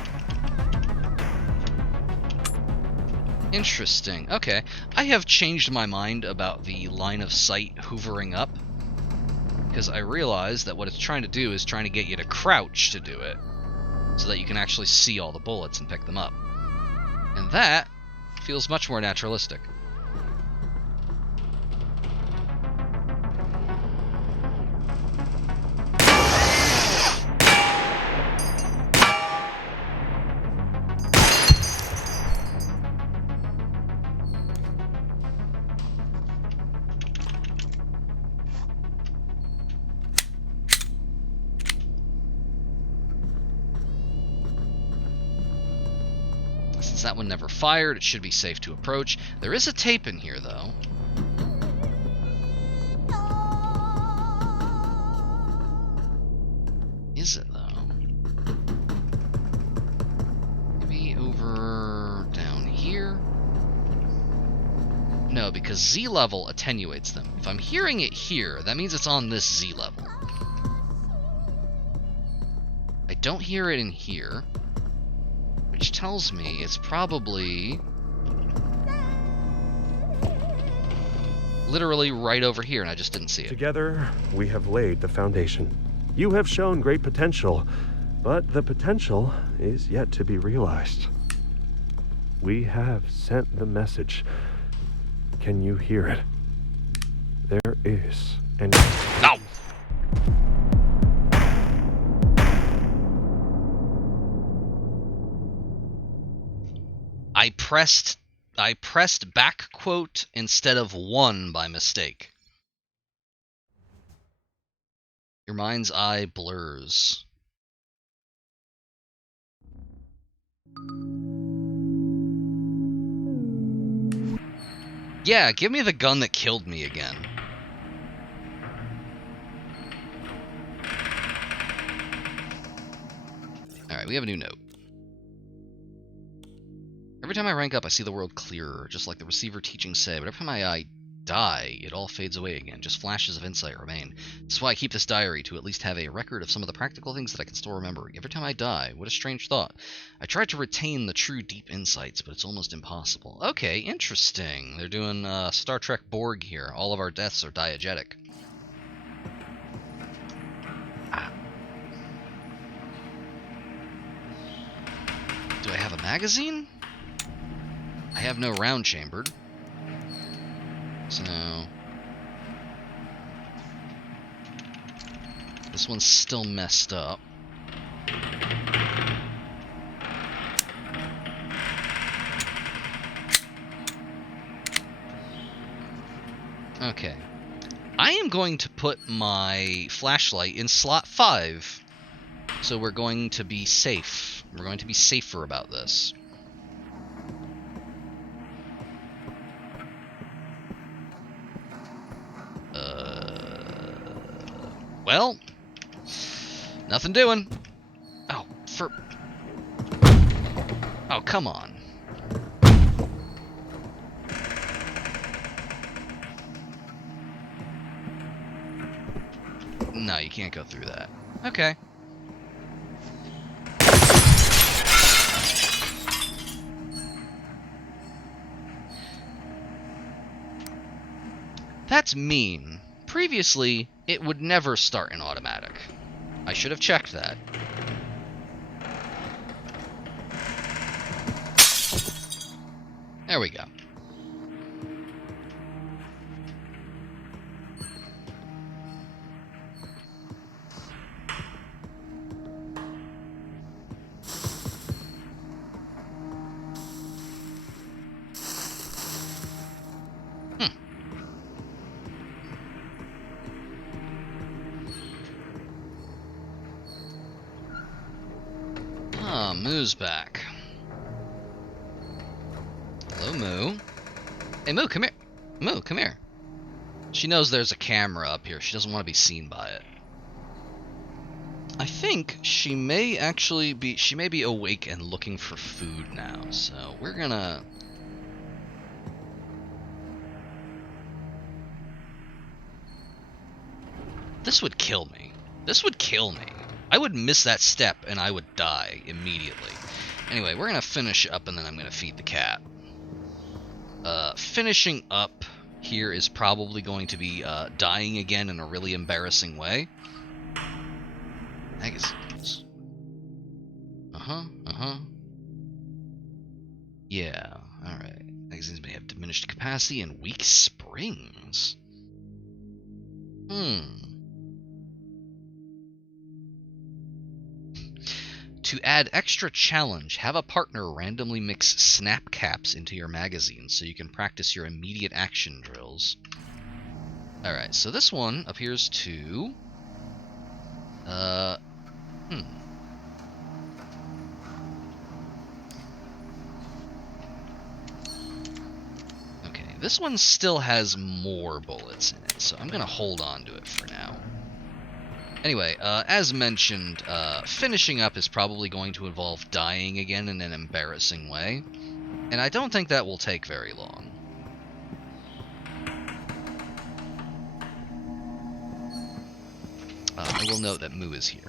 Interesting. Okay. I have changed my mind about the line of sight hoovering up, because I realized that what it's trying to do is trying to get you to crouch to do it, so that you can actually see all the bullets and pick them up. And that feels much more naturalistic. Since that one never fired, it should be safe to approach. There is a tape in here, though. Is it, though? Maybe over down here? No, because Z level attenuates them. If I'm hearing it here, that means it's on this Z level. I don't hear it in here, which tells me it's probably literally right over here, and I just didn't see it. Together, we have laid the foundation. You have shown great potential, but the potential is yet to be realized. We have sent the message. Can you hear it? There is an... No! I pressed back quote instead of 1 by mistake. Your mind's eye blurs. Yeah, give me the gun that killed me again. Alright, we have a new note. Every time I rank up, I see the world clearer, just like the receiver teachings say, but every time I die, it all fades away again. Just flashes of insight remain. That's why I keep this diary, to at least have a record of some of the practical things that I can still remember. Every time I die, what a strange thought. I tried to retain the true deep insights, but it's almost impossible. Okay, interesting. They're doing Star Trek Borg here. All of our deaths are diegetic. Do I have a magazine? I have no round chambered. So this one's still messed up. Okay. I am going to put my flashlight in slot 5. So we're going to be safe. We're going to be safer about this. Well, nothing doing. Oh, oh, come on. No, you can't go through that. Okay. That's mean. Previously, it would never start in automatic. I should have checked that. There we go. Moo's back. Hello, Moo. Hey, Moo, come here. Moo, come here. She knows there's a camera up here. She doesn't want to be seen by it. I think she may actually be... She may be awake and looking for food now, so we're gonna... This would kill me. This would kill me. I would miss that step and I would die immediately. Anyway, we're going to finish up and then I'm going to feed the cat. Finishing up here is probably going to be dying again in a really embarrassing way. Magazines. Yeah, alright. Magazines may have diminished capacity and weak springs. To add extra challenge, have a partner randomly mix snap caps into your magazine so you can practice your immediate action drills. Alright, so this one appears to... Okay, this one still has more bullets in it, so I'm gonna hold on to it for now. Anyway, as mentioned, finishing up is probably going to involve dying again in an embarrassing way, and I don't think that will take very long. I will note that Moo is here.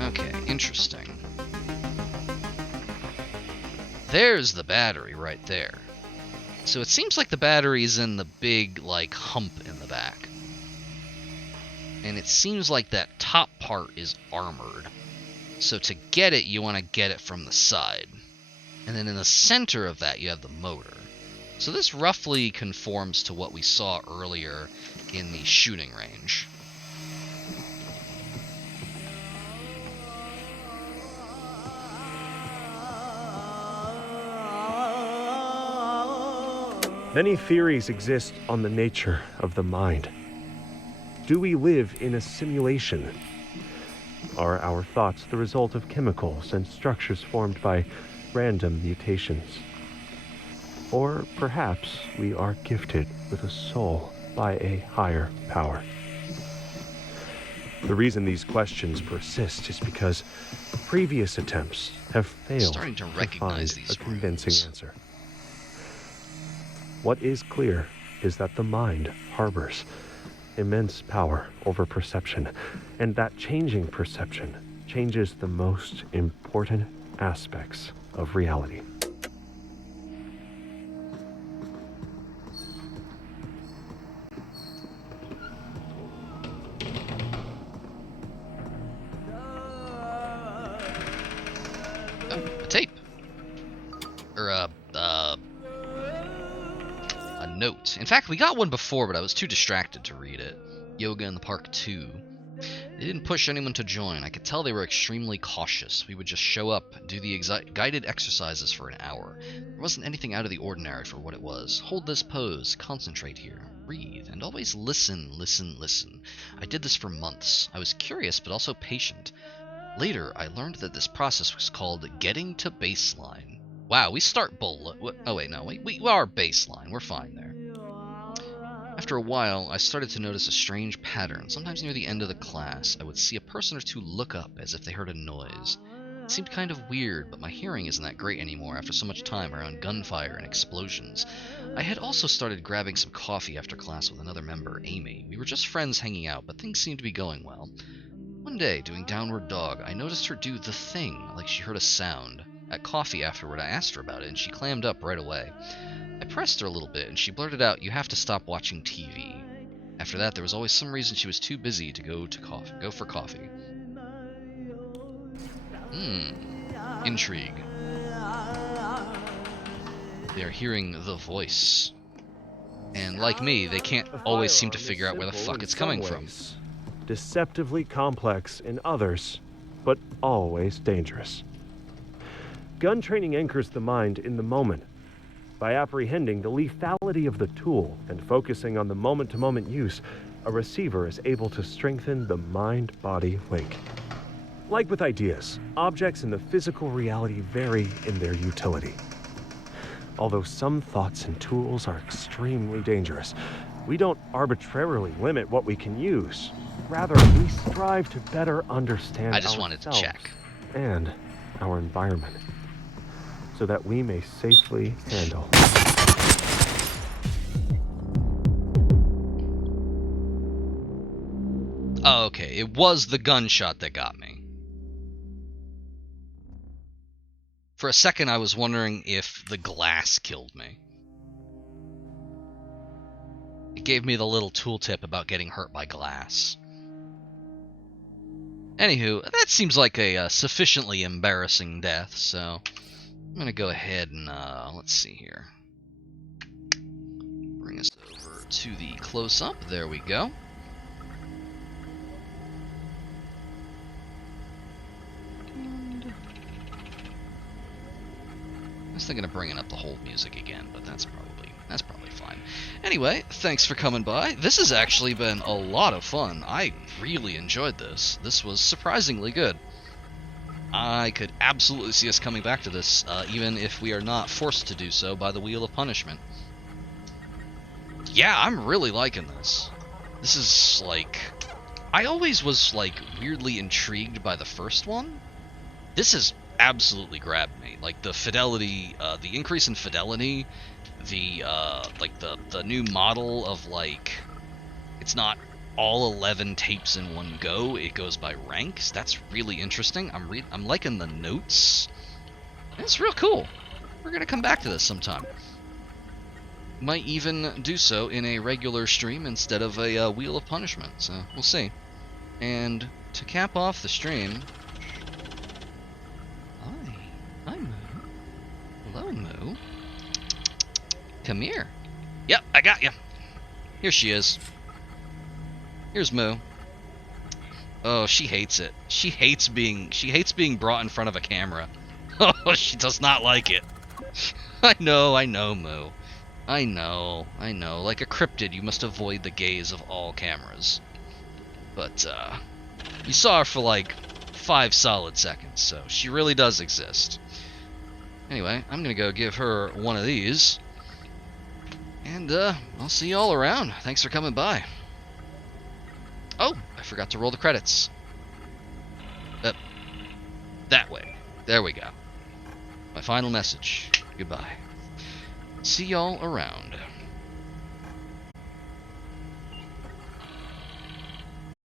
Okay, interesting. There's the battery right there. So it seems like the battery is in the big, like, hump in the back. And it seems like that top part is armored. So to get it, you want to get it from the side. And then in the center of that, you have the motor. So this roughly conforms to what we saw earlier in the shooting range. Many theories exist on the nature of the mind. Do we live in a simulation? Are our thoughts the result of chemicals and structures formed by random mutations? Or perhaps we are gifted with a soul by a higher power. The reason these questions persist is because previous attempts have failed Starting to find recognize a these convincing words. answer. What is clear is that the mind harbors immense power over perception, and that changing perception changes the most important aspects of reality. Oh, a tape. Or a note. In fact, we got one before, but I was too distracted to read it. Yoga in the Park 2. They didn't push anyone to join. I could tell they were extremely cautious. We would just show up, do the guided exercises for an hour. There wasn't anything out of the ordinary for what it was. Hold this pose, concentrate here, breathe, and always listen, listen, listen. I did this for months. I was curious, but also patient. Later, I learned that this process was called getting to baseline. Wow, we start oh wait, no, we are baseline. We're fine there. After a while, I started to notice a strange pattern. Sometimes near the end of the class, I would see a person or two look up as if they heard a noise. It seemed kind of weird, but my hearing isn't that great anymore after so much time around gunfire and explosions. I had also started grabbing some coffee after class with another member, Amy. We were just friends hanging out, but things seemed to be going well. One day, doing Downward Dog, I noticed her do the thing, like she heard a sound. At coffee afterward, I asked her about it, and she clammed up right away. I pressed her a little bit, and she blurted out, "You have to stop watching TV." After that, there was always some reason she was too busy to go for coffee. Intrigue. They are hearing the voice. And like me, they can't always seem to figure out where the fuck it's coming from. Deceptively complex in others, but always dangerous. Gun training anchors the mind in the moment. By apprehending the lethality of the tool and focusing on the moment-to-moment use, a receiver is able to strengthen the mind-body link. Like with ideas, objects in the physical reality vary in their utility. Although some thoughts and tools are extremely dangerous, we don't arbitrarily limit what we can use. Rather, we strive to better understand I just wanted to check. And our environment, so that we may safely handle. Oh, okay, it was the gunshot that got me. For a second, I was wondering if the glass killed me. It gave me the little tooltip about getting hurt by glass. Anywho, that seems like a sufficiently embarrassing death, so I'm gonna go ahead and, let's see here. Bring us over to the close-up. There we go. I was thinking of bringing up the hold music again, but that's probably fine. Anyway, thanks for coming by. This has actually been a lot of fun. I really enjoyed this. This was surprisingly good. I could absolutely see us coming back to this, even if we are not forced to do so by the Wheel of Punishment. Yeah, I'm really liking this. This is, like... I always was, like, weirdly intrigued by the first one. This has absolutely grabbed me. Like, the fidelity, the increase in fidelity, the, like, the new model of, like... It's not all 11 tapes in one go, it goes by ranks. That's really interesting. I'm liking the notes. It's real cool. We're gonna come back to this sometime. Might even do so in a regular stream instead of a Wheel of Punishment, so we'll see. And to cap off the stream... Hi Moo. Hello Moo. Come here. Yep, I got you. Here she is. Here's Moo. Oh, she hates it. She hates being brought in front of a camera. Oh, she does not like it. I know, Moo. I know. Like a cryptid, you must avoid the gaze of all cameras. But, you saw her for like 5 solid seconds, so she really does exist. Anyway, I'm gonna go give her one of these. And, I'll see you all around. Thanks for coming by. Oh, I forgot to roll the credits. That way. There we go. My final message. Goodbye. See y'all around.